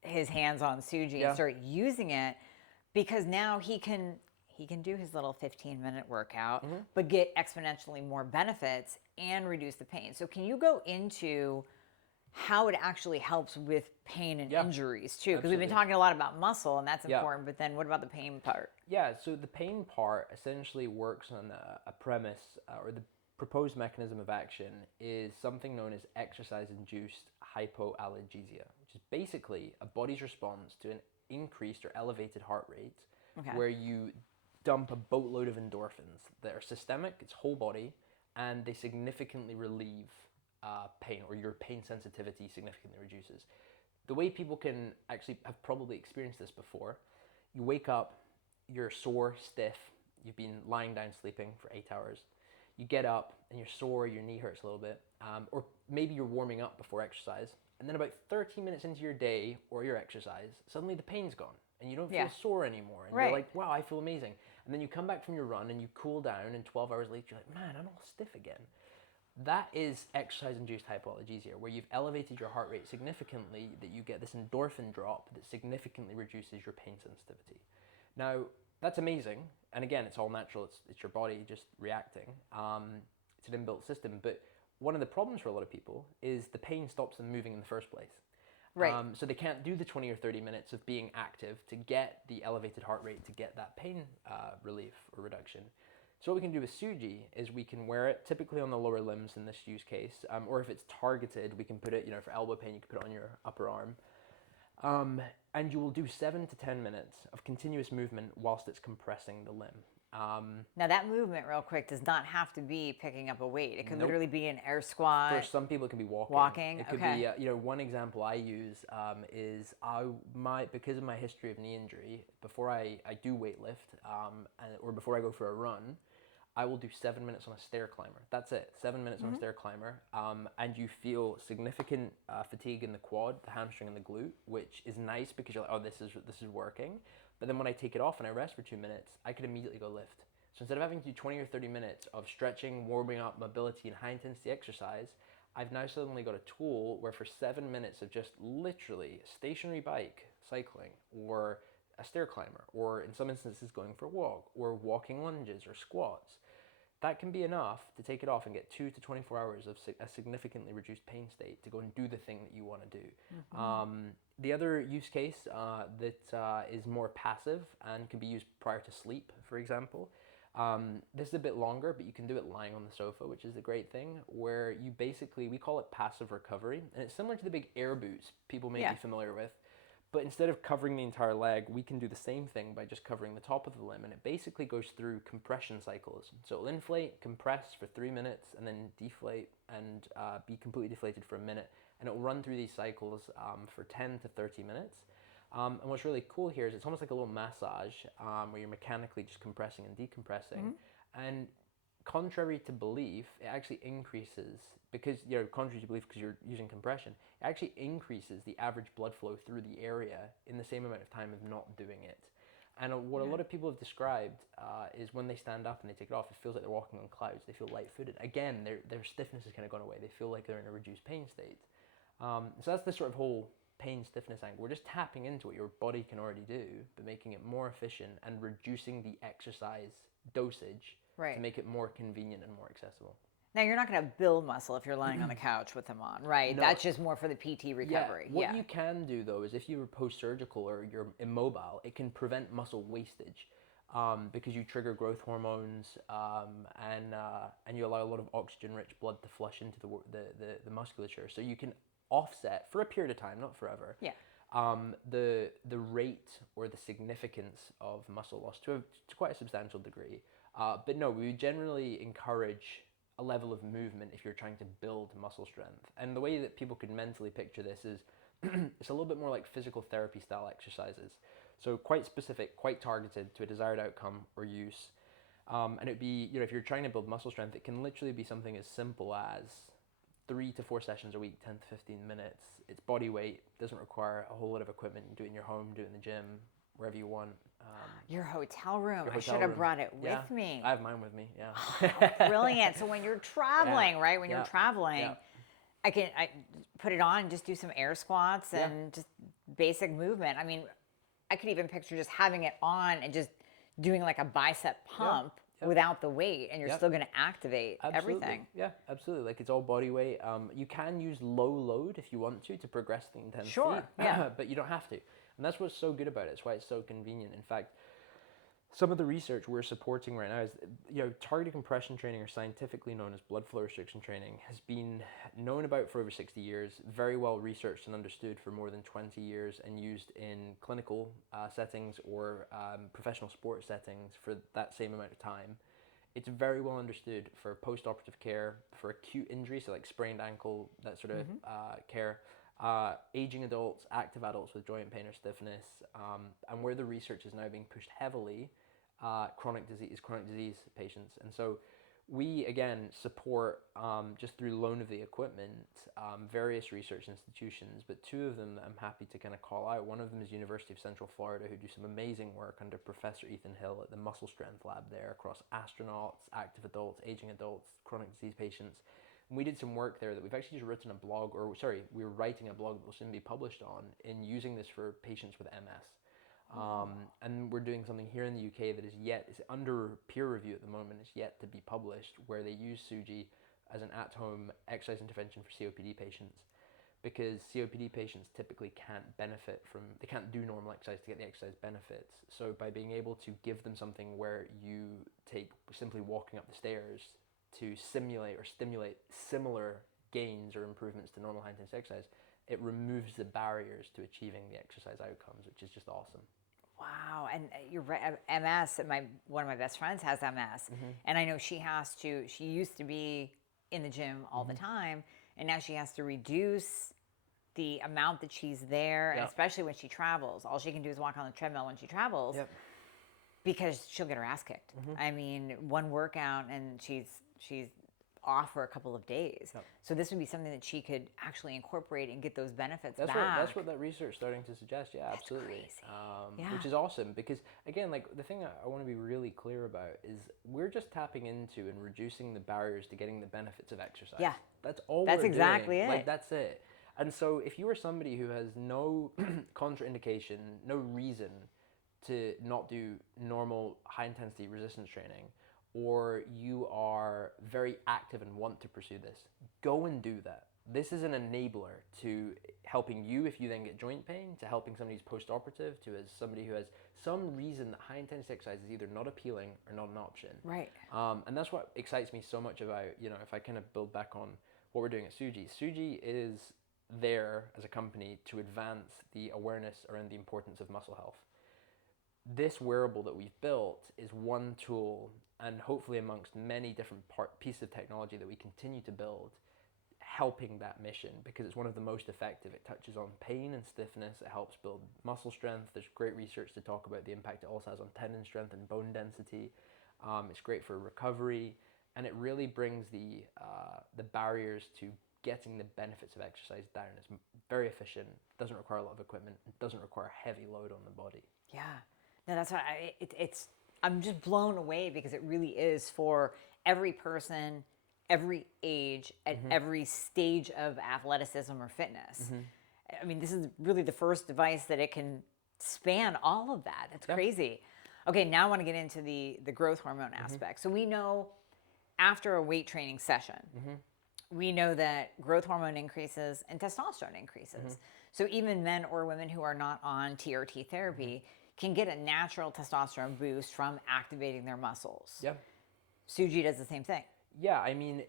his hands on Suji and start using it, because now he can do his little 15-minute workout, but get exponentially more benefits and reduce the pain. So can you go into how it actually helps with pain and injuries too? Because we've been talking a lot about muscle, and that's important, but then what about the pain part? Yeah, so the pain part essentially works on a premise, or the proposed mechanism of action is something known as exercise-induced hypoalgesia, which is basically a body's response to an increased or elevated heart rate, where you dump a boatload of endorphins that are systemic, it's whole body, and they significantly relieve pain, or your pain sensitivity significantly reduces. The way people can actually have probably experienced this before, you wake up, you're sore, stiff, you've been lying down sleeping for 8 hours, you get up and you're sore, your knee hurts a little bit, or maybe you're warming up before exercise And then about 30 minutes into your day or your exercise, suddenly the pain's gone and you don't feel Yeah. sore anymore. And Right. you're like, wow, I feel amazing. And then you come back from your run and you cool down, and 12 hours later, you're like, man, I'm all stiff again. That is exercise-induced hypoalgesia, where you've elevated your heart rate significantly, that you get this endorphin drop that significantly reduces your pain sensitivity. Now, that's amazing. And again, it's all natural. It's your body just reacting. It's an inbuilt system. But one of the problems for a lot of people is the pain stops them moving in the first place. Right. So they can't do the 20 or 30 minutes of being active to get the elevated heart rate, to get that pain relief or reduction. So what we can do with Suji is we can wear it typically on the lower limbs in this use case, or if it's targeted, we can put it, for elbow pain, you can put it on your upper arm. And you will do 7 to 10 minutes of continuous movement whilst it's compressing the limb. Now that movement, real quick, does not have to be picking up a weight. It could Nope. literally be an air squat. For some people, it can be walking. Walking, It could okay. be, one example I use is because of my history of knee injury, before I do weightlift or before I go for a run, I will do 7 minutes on a stair climber. That's it, 7 minutes on a stair climber. And you feel significant fatigue in the quad, the hamstring, and the glute, which is nice because you're like, oh, this is working. But then when I take it off and I rest for 2 minutes, I could immediately go lift. So instead of having to do 20 or 30 minutes of stretching, warming up, mobility, and high intensity exercise, I've now suddenly got a tool where for 7 minutes of just literally stationary bike cycling, or a stair climber, or in some instances going for a walk, or walking lunges or squats, that can be enough to take it off and get 2 to 24 hours of a significantly reduced pain state to go and do the thing that you want to do. The other use case that is more passive and can be used prior to sleep, for example. This is a bit longer, but you can do it lying on the sofa, which is the great thing, where you basically, we call it passive recovery, and it's similar to the big air boots people may be familiar with. But instead of covering the entire leg, we can do the same thing by just covering the top of the limb, and it basically goes through compression cycles. So it'll inflate, compress for 3 minutes, and then deflate and be completely deflated for a minute. And it'll run through these cycles for 10 to 30 minutes. And what's really cool here is it's almost like a little massage where you're mechanically just compressing and decompressing. And contrary to belief, it actually increases, because contrary to belief because you're using compression, it actually increases the average blood flow through the area in the same amount of time of not doing it. And what a lot of people have described is when they stand up and they take it off, it feels like they're walking on clouds. They feel light-footed. Again, their stiffness has kind of gone away. They feel like they're in a reduced pain state. So that's the sort of whole pain stiffness angle. We're just tapping into what your body can already do, but making it more efficient and reducing the exercise dosage to make it more convenient and more accessible. Now, you're not going to build muscle if you're lying on the couch with them on, right? No. That's just more for the PT recovery. What you can do, though, is if you're post-surgical or you're immobile, it can prevent muscle wastage because you trigger growth hormones and you allow a lot of oxygen-rich blood to flush into the musculature. So you can offset, for a period of time, not forever, the rate or the significance of muscle loss to quite a substantial degree. But no, we generally encourage a level of movement if you're trying to build muscle strength. And the way that people can mentally picture this is it's a little bit more like physical therapy style exercises. So quite specific, quite targeted to a desired outcome or use. And it'd be, if you're trying to build muscle strength, it can literally be something as simple as 3 to 4 sessions a week, 10 to 15 minutes. It's body weight, doesn't require a whole lot of equipment. You do it in your home, do it in the gym, wherever you want. Your hotel room. I should hotel have room. brought it with me. I have mine with me, yeah. Brilliant. So when you're traveling, right? When you're traveling, I put it on and just do some air squats and just basic movement. I mean, I could even picture just having it on and just doing like a bicep pump without the weight, and you're still going to activate everything. Yeah, absolutely. Like, it's all body weight. You can use low load if you want to progress the intensity. Sure, yeah. But you don't have to. And that's what's so good about it. It's why it's so convenient. In fact, some of the research we're supporting right now is, targeted compression training, or scientifically known as blood flow restriction training, has been known about for over 60 years, very well researched and understood for more than 20 years, and used in clinical settings or professional sports settings for that same amount of time. It's very well understood for post-operative care, for acute injuries, so like sprained ankle, that sort of care, aging adults, active adults with joint pain or stiffness, and where the research is now being pushed heavily, chronic disease patients. And so we, again, support, just through loan of the equipment, various research institutions, but two of them that I'm happy to kind of call out. One of them is University of Central Florida, who do some amazing work under Professor Ethan Hill at the Muscle Strength Lab there across astronauts, active adults, aging adults, chronic disease patients. And we did some work there that we've actually just written a blog, we were writing a blog that will soon be published on, in using this for patients with MS. And we're doing something here in the UK that is under peer review at the moment. It's yet to be published, where they use Suji as an at-home exercise intervention for COPD patients, because COPD patients typically they can't do normal exercise to get the exercise benefits. So by being able to give them something where you take simply walking up the stairs to simulate or stimulate similar gains or improvements to normal high-intensity exercise, it removes the barriers to achieving the exercise outcomes, which is just awesome. Wow, and you're right. MS. One of my best friends has MS, and I know she used to be in the gym all the time, and now she has to reduce the amount that she's there, and especially when she travels. All she can do is walk on the treadmill when she travels, because she'll get her ass kicked. I mean, one workout and she's off for a couple of days. So this would be something that she could actually incorporate and get those benefits back. That's what that research is starting to suggest. Yeah, that's absolutely. Crazy. Which is awesome, because again, like, the thing I want to be really clear about is we're just tapping into and reducing the barriers to getting the benefits of exercise. Yeah. That's all That's we're exactly doing. it. Like, that's it. And so if you are somebody who has no contraindication, no reason to not do normal high intensity resistance training, or you are very active and want to pursue this, go and do that. This is an enabler to helping you if you then get joint pain, to helping somebody who's post-operative, to as somebody who has some reason that high-intensity exercise is either not appealing or not an option. Right. And that's what excites me so much about, if I kind of build back on what we're doing at Suji. Suji is there as a company to advance the awareness around the importance of muscle health. This wearable that we've built is one tool, and hopefully amongst many different pieces of technology that we continue to build, helping that mission, because it's one of the most effective. It touches on pain and stiffness. It helps build muscle strength. There's great research to talk about the impact it also has on tendon strength and bone density. It's great for recovery, and it really brings the barriers to getting the benefits of exercise down. It's very efficient, doesn't require a lot of equipment, and doesn't require a heavy load on the body. Yeah. No, that's why I'm just blown away, because it really is for every person, every age, at every stage of athleticism or fitness. I mean, this is really the first device that it can span all of that. That's crazy. Okay, now I want to get into the growth hormone aspect. So we know after a weight training session, we know that growth hormone increases and testosterone increases. So even men or women who are not on TRT therapy can get a natural testosterone boost from activating their muscles. Yeah. Suji does the same thing. Yeah, I mean,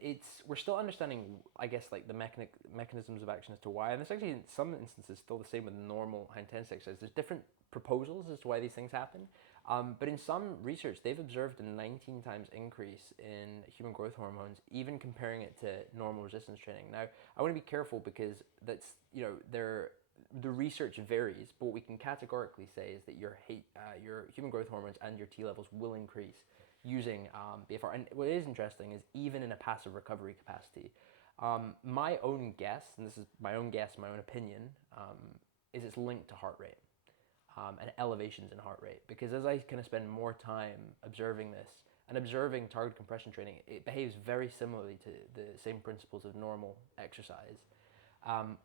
we're still understanding, I guess, like the mechanisms of action as to why, and it's actually in some instances still the same with normal high-intensity exercise. There's different proposals as to why these things happen, but in some research, they've observed a 19 times increase in human growth hormones, even comparing it to normal resistance training. Now, I want to be careful, because that's, the research varies, but what we can categorically say is that your human growth hormones and your T levels will increase using BFR. And what is interesting is even in a passive recovery capacity, my own guess, and this is my own guess, my own opinion, is it's linked to heart rate and elevations in heart rate. Because as I kind of spend more time observing this and observing target compression training, it behaves very similarly to the same principles of normal exercise.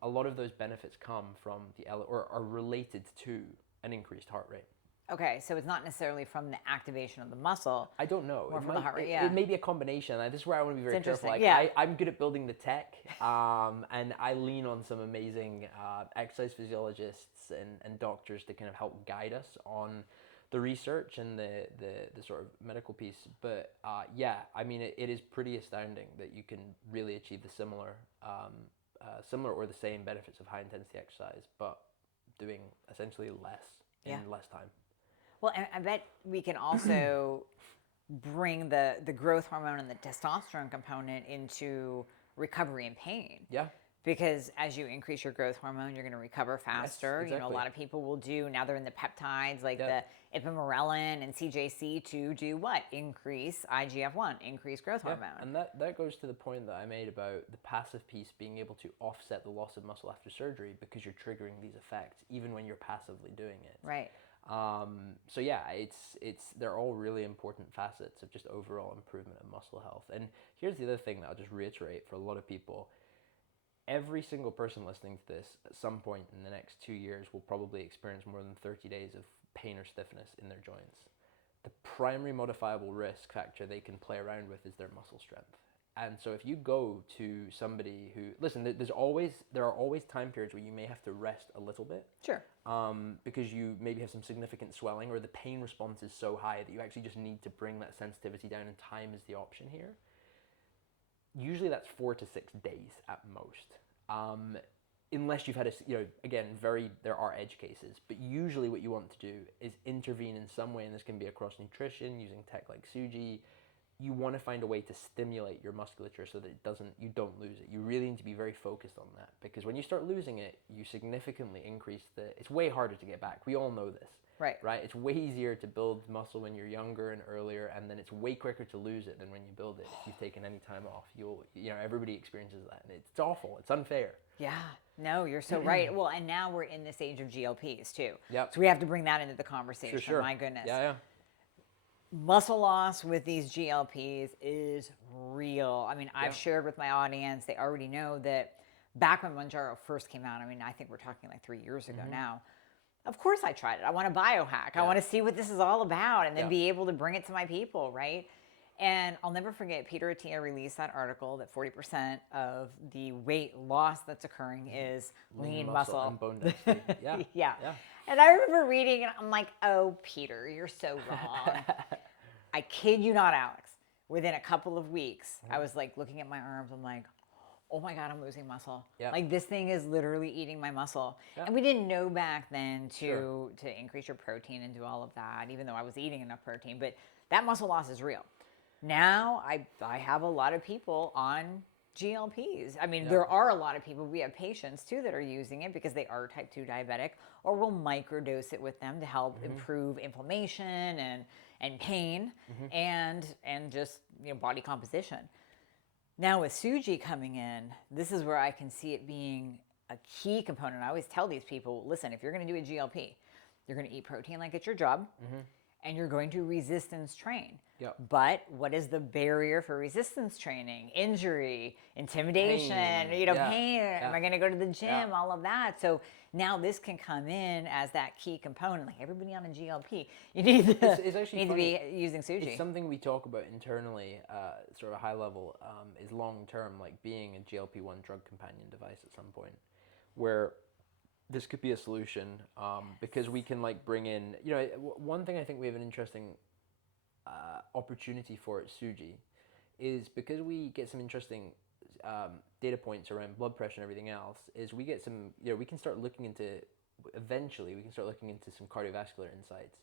A lot of those benefits come from or are related to an increased heart rate. Okay, so it's not necessarily from the activation of the muscle. I don't know. Or from the heart rate, yeah. It may be a combination. This is where I want to be very careful. Like, yeah. I'm good at building the tech, and I lean on some amazing exercise physiologists and doctors to kind of help guide us on the research and the sort of medical piece. But yeah, I mean, it is pretty astounding that you can really achieve the similar or the same benefits of high intensity exercise, but doing essentially less in less time. Well, I bet we can also bring the growth hormone and the testosterone component into recovery and pain. Yeah. Because as you increase your growth hormone, you're going to recover faster. Yes, You know, a exactly. lot of people will do, now they're in the peptides like Yeah. the ipamorelin and CJC to do what? Increase IGF-1, increase growth hormone. And that goes to the point that I made about the passive piece being able to offset the loss of muscle after surgery because you're triggering these effects even when you're passively doing it. Right. So yeah, they're all really important facets of just overall improvement of muscle health. And here's the other thing that I'll just reiterate for a lot of people. Every single person listening to this at some point in the next 2 years will probably experience more than 30 days of pain or stiffness in their joints. The primary modifiable risk factor they can play around with is their muscle strength. And so if you go to somebody who, listen, there are always time periods where you may have to rest a little bit. Sure. Because you maybe have some significant swelling or the pain response is so high that you actually just need to bring that sensitivity down, and time is the option here. Usually that's 4 to 6 days at most. Unless you've had there are edge cases, but usually what you want to do is intervene in some way, and this can be across nutrition, using tech like Suji. You want to find a way to stimulate your musculature so that you don't lose it. You really need to be very focused on that, because when you start losing it, you significantly increase it's way harder to get back. We all know this. Right? It's way easier to build muscle when you're younger and earlier, and then it's way quicker to lose it than when you build it. If you've taken any time off, everybody experiences that, and it's awful. It's unfair. Yeah. No, you're so right. Well, and now we're in this age of GLPs too. Yep. So we have to bring that into the conversation. Sure. My goodness. Yeah. Muscle loss with these GLPs is real. I mean, I've shared with my audience, they already know that back when Mounjaro first came out, I mean, I think we're talking like 3 years ago now. Of course I tried it. I want to biohack. I want to see what this is all about and then be able to bring it to my people, right? And I'll never forget, Peter Attia released that article that 40% of the weight loss that's occurring is lean muscle. And bone density. Yeah. And I remember reading, and I'm like, oh, Peter, you're so wrong. I kid you not, Alex. Within a couple of weeks, I was like looking at my arms. I'm like, oh my God, I'm losing muscle. Like this thing is literally eating my muscle. And we didn't know back then to increase your protein and do all of that, even though I was eating enough protein. But that muscle loss is real. Now I have a lot of people on GLPs. I mean, there are a lot of people, we have patients too that are using it because they are type 2 diabetic, or we'll microdose it with them to help improve inflammation and pain and just body composition. Now with Suji coming in, this is where I can see it being a key component. I always tell these people, listen, if you're going to do a GLP, you're going to eat protein like it's your job, and you're going to resistance train. But what is the barrier for resistance training? Injury, intimidation, pain. Am I going to go to the gym? All of that. So now this can come in as that key component. Like everybody on a GLP, you need to be using Suji. It's something we talk about internally, sort of high level, is long term, like being a GLP-1 drug companion device at some point, where this could be a solution, because we can like bring in, one thing I think we have an interesting opportunity for at Suji is because we get some interesting data points around blood pressure and everything else, is we get some, we can start looking into, eventually we can start looking into some cardiovascular insights.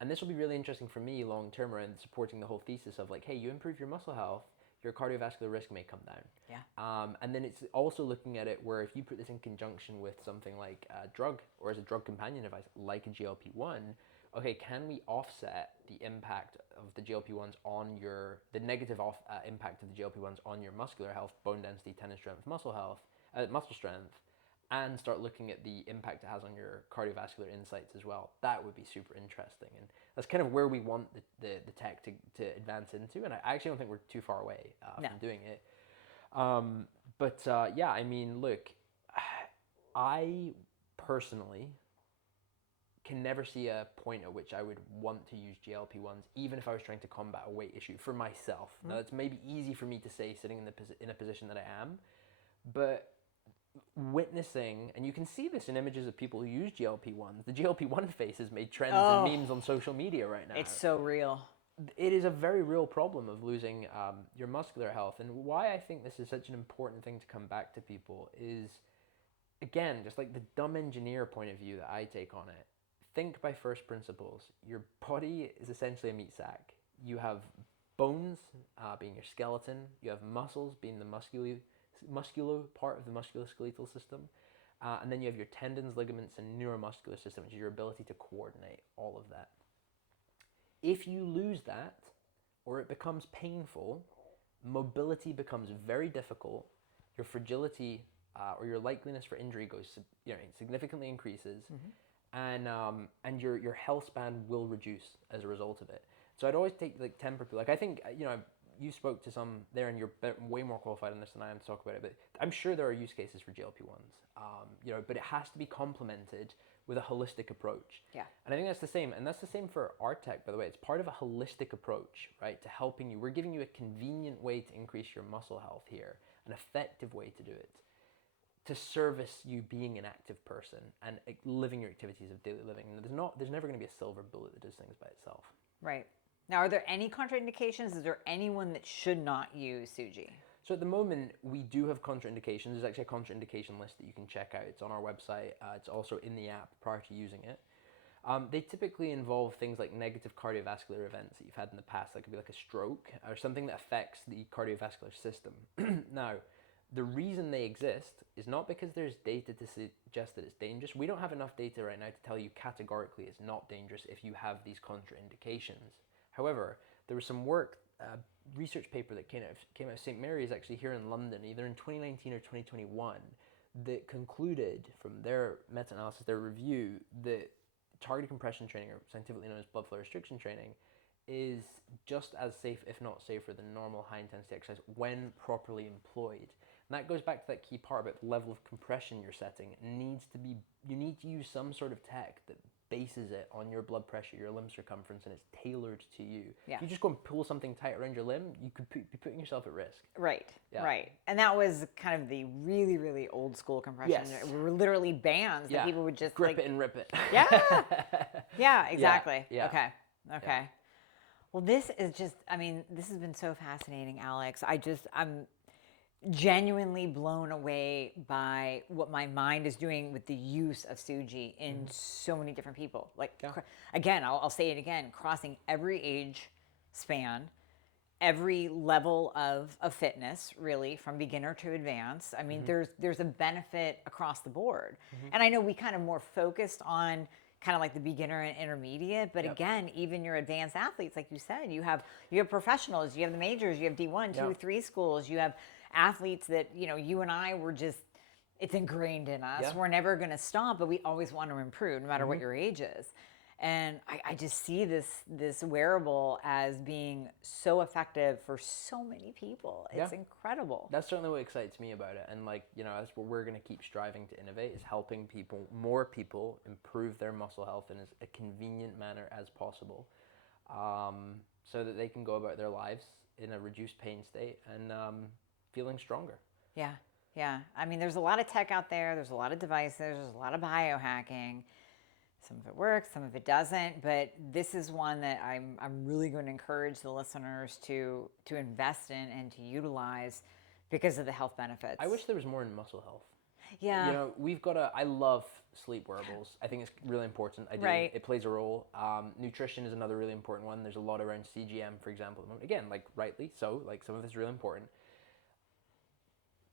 And this will be really interesting for me long term around supporting the whole thesis of like, hey, you improve your muscle health, your cardiovascular risk may come down. And then it's also looking at it where if you put this in conjunction with something like a drug or as a drug companion device like a GLP-1, okay, can we offset the impact of the GLP-1s on the negative impact of the GLP-1s on your muscular health, bone density, tendon strength, muscle health, muscle strength, and start looking at the impact it has on your cardiovascular insights as well? That would be super interesting. And that's kind of where we want the tech to advance into. And I actually don't think we're too far away from doing it. Yeah, I mean, look, I personally can never see a point at which I would want to use GLP-1s, even if I was trying to combat a weight issue for myself. Now, it's maybe easy for me to say sitting in a position that I am, but witnessing, and you can see this in images of people who use GLP-1s, the GLP-1 face has made trends and memes on social media right now. It's so real. It is a very real problem of losing your muscular health. And why I think this is such an important thing to come back to people is, again, just like the dumb engineer point of view that I take on it. Think by first principles. Your body is essentially a meat sack. You have bones being your skeleton. You have muscles being the muscular part of the musculoskeletal system. And then you have your tendons, ligaments, and neuromuscular system, which is your ability to coordinate all of that. If you lose that, or it becomes painful, mobility becomes very difficult, your fragility or your likeliness for injury significantly increases, and your health span will reduce as a result of it. So I'd always take like 10 per people. Like I think, you spoke to some there, and you're way more qualified on this than I am to talk about it, but I'm sure there are use cases for GLP-1s, but it has to be complemented with a holistic approach. Yeah. And I think that's the same. And that's the same for our tech, by the way. It's part of a holistic approach, right, to helping you. We're giving you a convenient way to increase your muscle health here, an effective way to do it, to service you being an active person and living your activities of daily living. There's never going to be a silver bullet that does things by itself. Right. Now, are there any contraindications? Is there anyone that should not use Suji? So at the moment, we do have contraindications. There's actually a contraindication list that you can check out. It's on our website. It's also in the app prior to using it. They typically involve things like negative cardiovascular events that you've had in the past. That could be like a stroke or something that affects the cardiovascular system. Now, the reason they exist is not because there's data to suggest that it's dangerous. We don't have enough data right now to tell you categorically it's not dangerous if you have these contraindications. However, there was some work, research paper that came out of St. Mary's actually here in London, either in 2019 or 2021, that concluded from their meta-analysis, their review, that targeted compression training, or scientifically known as blood flow restriction training, is just as safe, if not safer, than normal high-intensity exercise when properly employed. And that goes back to that key part about the level of compression you're setting. You need to use some sort of tech that bases it on your blood pressure, your limb circumference, and it's tailored to you. Yeah. If you just go and pull something tight around your limb, you could be putting yourself at risk. Right, Yeah. right. And that was kind of the really, really old school compression. Yes. We were literally bands that people would just grip it and rip it. Yeah. Yeah, exactly. Yeah. Okay. Yeah. Well, this has been so fascinating, Alex. I'm genuinely blown away by what my mind is doing with the use of Suji in so many different people. Like, again, I'll say it again, crossing every age span, every level of fitness, really, from beginner to advanced. I mean, there's a benefit across the board. And I know we kind of more focused on kind of like the beginner and intermediate, but again, even your advanced athletes, like you said, you have professionals, you have the majors, you have D1, 2, 3 schools, you have athletes that, you and I were just, it's ingrained in us. We're never going to stop, but we always want to improve no matter what your age is. And I just see this wearable as being so effective for so many people. It's incredible. That's certainly what excites me about it. And that's what we're going to keep striving to innovate, is helping more people improve their muscle health in as a convenient manner as possible, so that they can go about their lives in a reduced pain state and feeling stronger. Yeah. Yeah. I mean, there's a lot of tech out there. There's a lot of devices. There's a lot of biohacking. Some of it works, some of it doesn't. But this is one that I'm really going to encourage the listeners to invest in and to utilize because of the health benefits. I wish there was more in muscle health. Yeah. I love sleep wearables. I think it's really important. I do. Right. It plays a role. Nutrition is another really important one. There's a lot around CGM, for example. Again, rightly so, some of it's really important.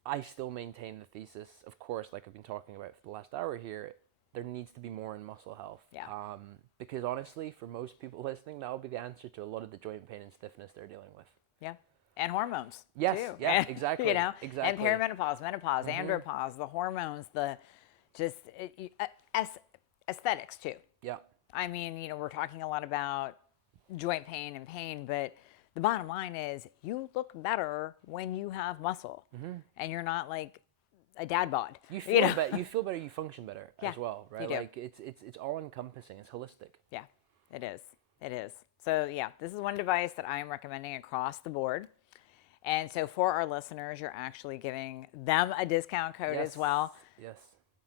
I still maintain the thesis, of course, like I've been talking about for the last hour here, there needs to be more in muscle health. Yeah. Because honestly, for most people listening, that will be the answer to a lot of the joint pain and stiffness they're dealing with. Yeah. And hormones. Yes. Too. Yeah, exactly. Exactly. And perimenopause, menopause, andropause, the hormones, aesthetics too. Yeah. I mean, we're talking a lot about joint pain and pain, but the bottom line is you look better when you have muscle and you're not like a dad bod. You feel better. You feel better. You function better as well, right? You do. It's all encompassing. It's holistic. Yeah, it is. It is. So this is one device that I am recommending across the board. And so for our listeners, you're actually giving them a discount code as well. Yes.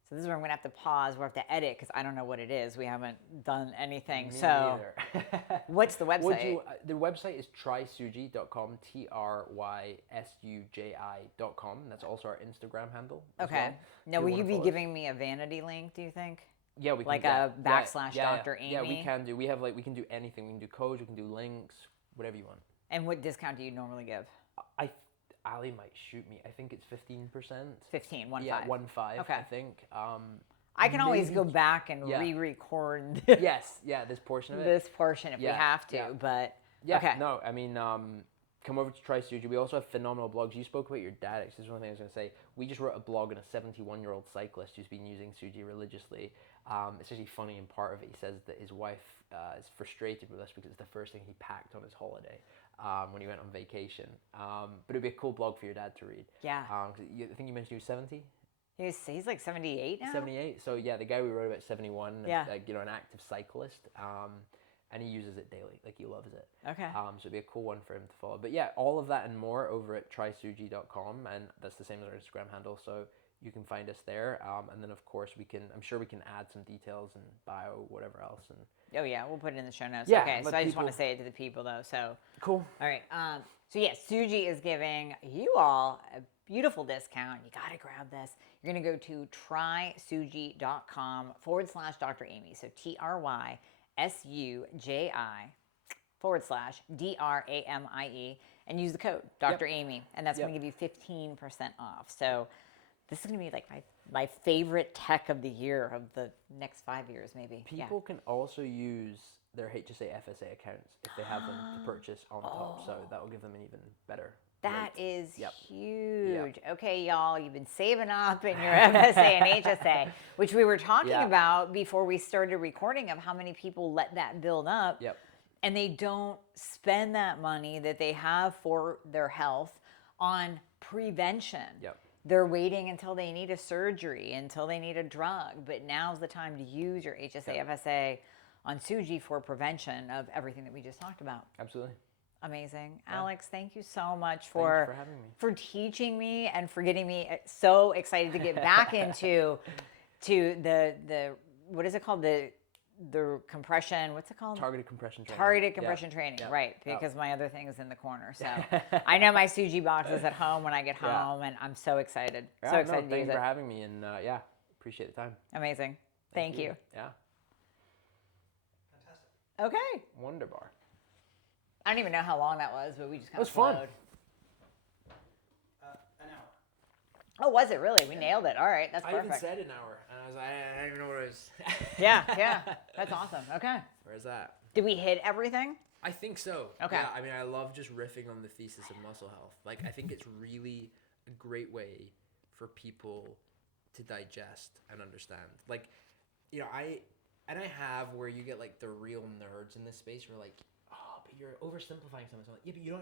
So this is where I'm going to have to pause. We'll have to edit because I don't know what it is. We haven't done anything. Me so neither. What's the website? The website is trysuji.com, trysuji.com. That's also our Instagram handle. Okay. Now, will you be giving me a vanity link, do you think? Yeah, we can. Like a / Dr. Amie? Yeah, we can do. We can do anything. We can do codes, we can do links, whatever you want. And what discount do you normally give? Ali might shoot me. I think it's 15%. 15, 1 Yeah, 5. 1.5. Okay. I think. I can always maybe- go back and Yeah. re-record Yes, yeah, this portion of it. this portion if we Yeah, have to, yeah. but Yeah, okay. no, I mean, come over to Try Suji. We also have phenomenal blogs. You spoke about your dad. This is one thing I was going to say. We just wrote a blog on a 71-year-old cyclist who's been using Suji religiously. It's actually funny, in part of it, he says that his wife is frustrated with us because it's the first thing he packed on his holiday when he went on vacation. But it'd be a cool blog for your dad to read. Yeah. 'Cause I think you mentioned he was 70? He's like 78 now? 78. So yeah, the guy we wrote about 71, Yeah. like, an active cyclist, and he uses it daily. Like, he loves it. Okay. So it'd be a cool one for him to follow. But yeah, all of that and more over at trysuji.com, and that's the same as our Instagram handle. So you can find us there. And then of course I'm sure we can add some details and bio, whatever else. And Oh yeah, we'll put it in the show notes. Yeah, Okay, so let I just want to people- say it to the people though. So cool. all right. So yeah, Suji is giving you all a beautiful discount. You got to grab this. You're going to go to trysuji.com/Dr. Amie. So TRYSUJI/DRAMIE and use the code Dr. Amie. And that's going to give you 15% off. So this is going to be like my favorite tech of the year of the next 5 years, maybe. People can also use their HSA FSA accounts if they have them to purchase on top. So that will give them an even better That rate. is Yep. huge. Okay, y'all, you've been saving up in your FSA and HSA, which we were talking Yeah. about before we started recording of how many people let that build up Yep. and they don't spend that money that they have for their health on prevention. Yep. They're waiting until they need a surgery, until they need a drug, but now's the time to use your HSA, FSA on Suji for prevention of everything that we just talked about. Absolutely. Amazing. Alex, thank you so much for having me. for teaching me and for getting me so excited to get back into the what is it called? The compression, what's it called? Targeted compression training. Targeted compression training, Yeah. right, Yeah. because my other thing is in the corner. So I know my Suji box is at home when I get Yeah. home, and I'm so excited. Yeah, So no, excited to thank use you for it. having me, and yeah, appreciate the time. Amazing. Thank you. Yeah. Fantastic. Okay. Wonderbar. I don't even know how long that was, but we just kind It was of fun. flowed. An hour. Oh, was it really? We nailed it. All right, that's I perfect. even said an hour, and I was like, I don't even know what it was. Yeah, that's awesome. Okay. Where's that? Did we hit everything? I think so. Okay. Yeah, I mean, I love just riffing on the thesis of muscle health. Like, I think it's really a great way for people to digest and understand. Like, you know, I have where you get like the real nerds in this space who are like, oh, but you're oversimplifying something. Yeah, but you don't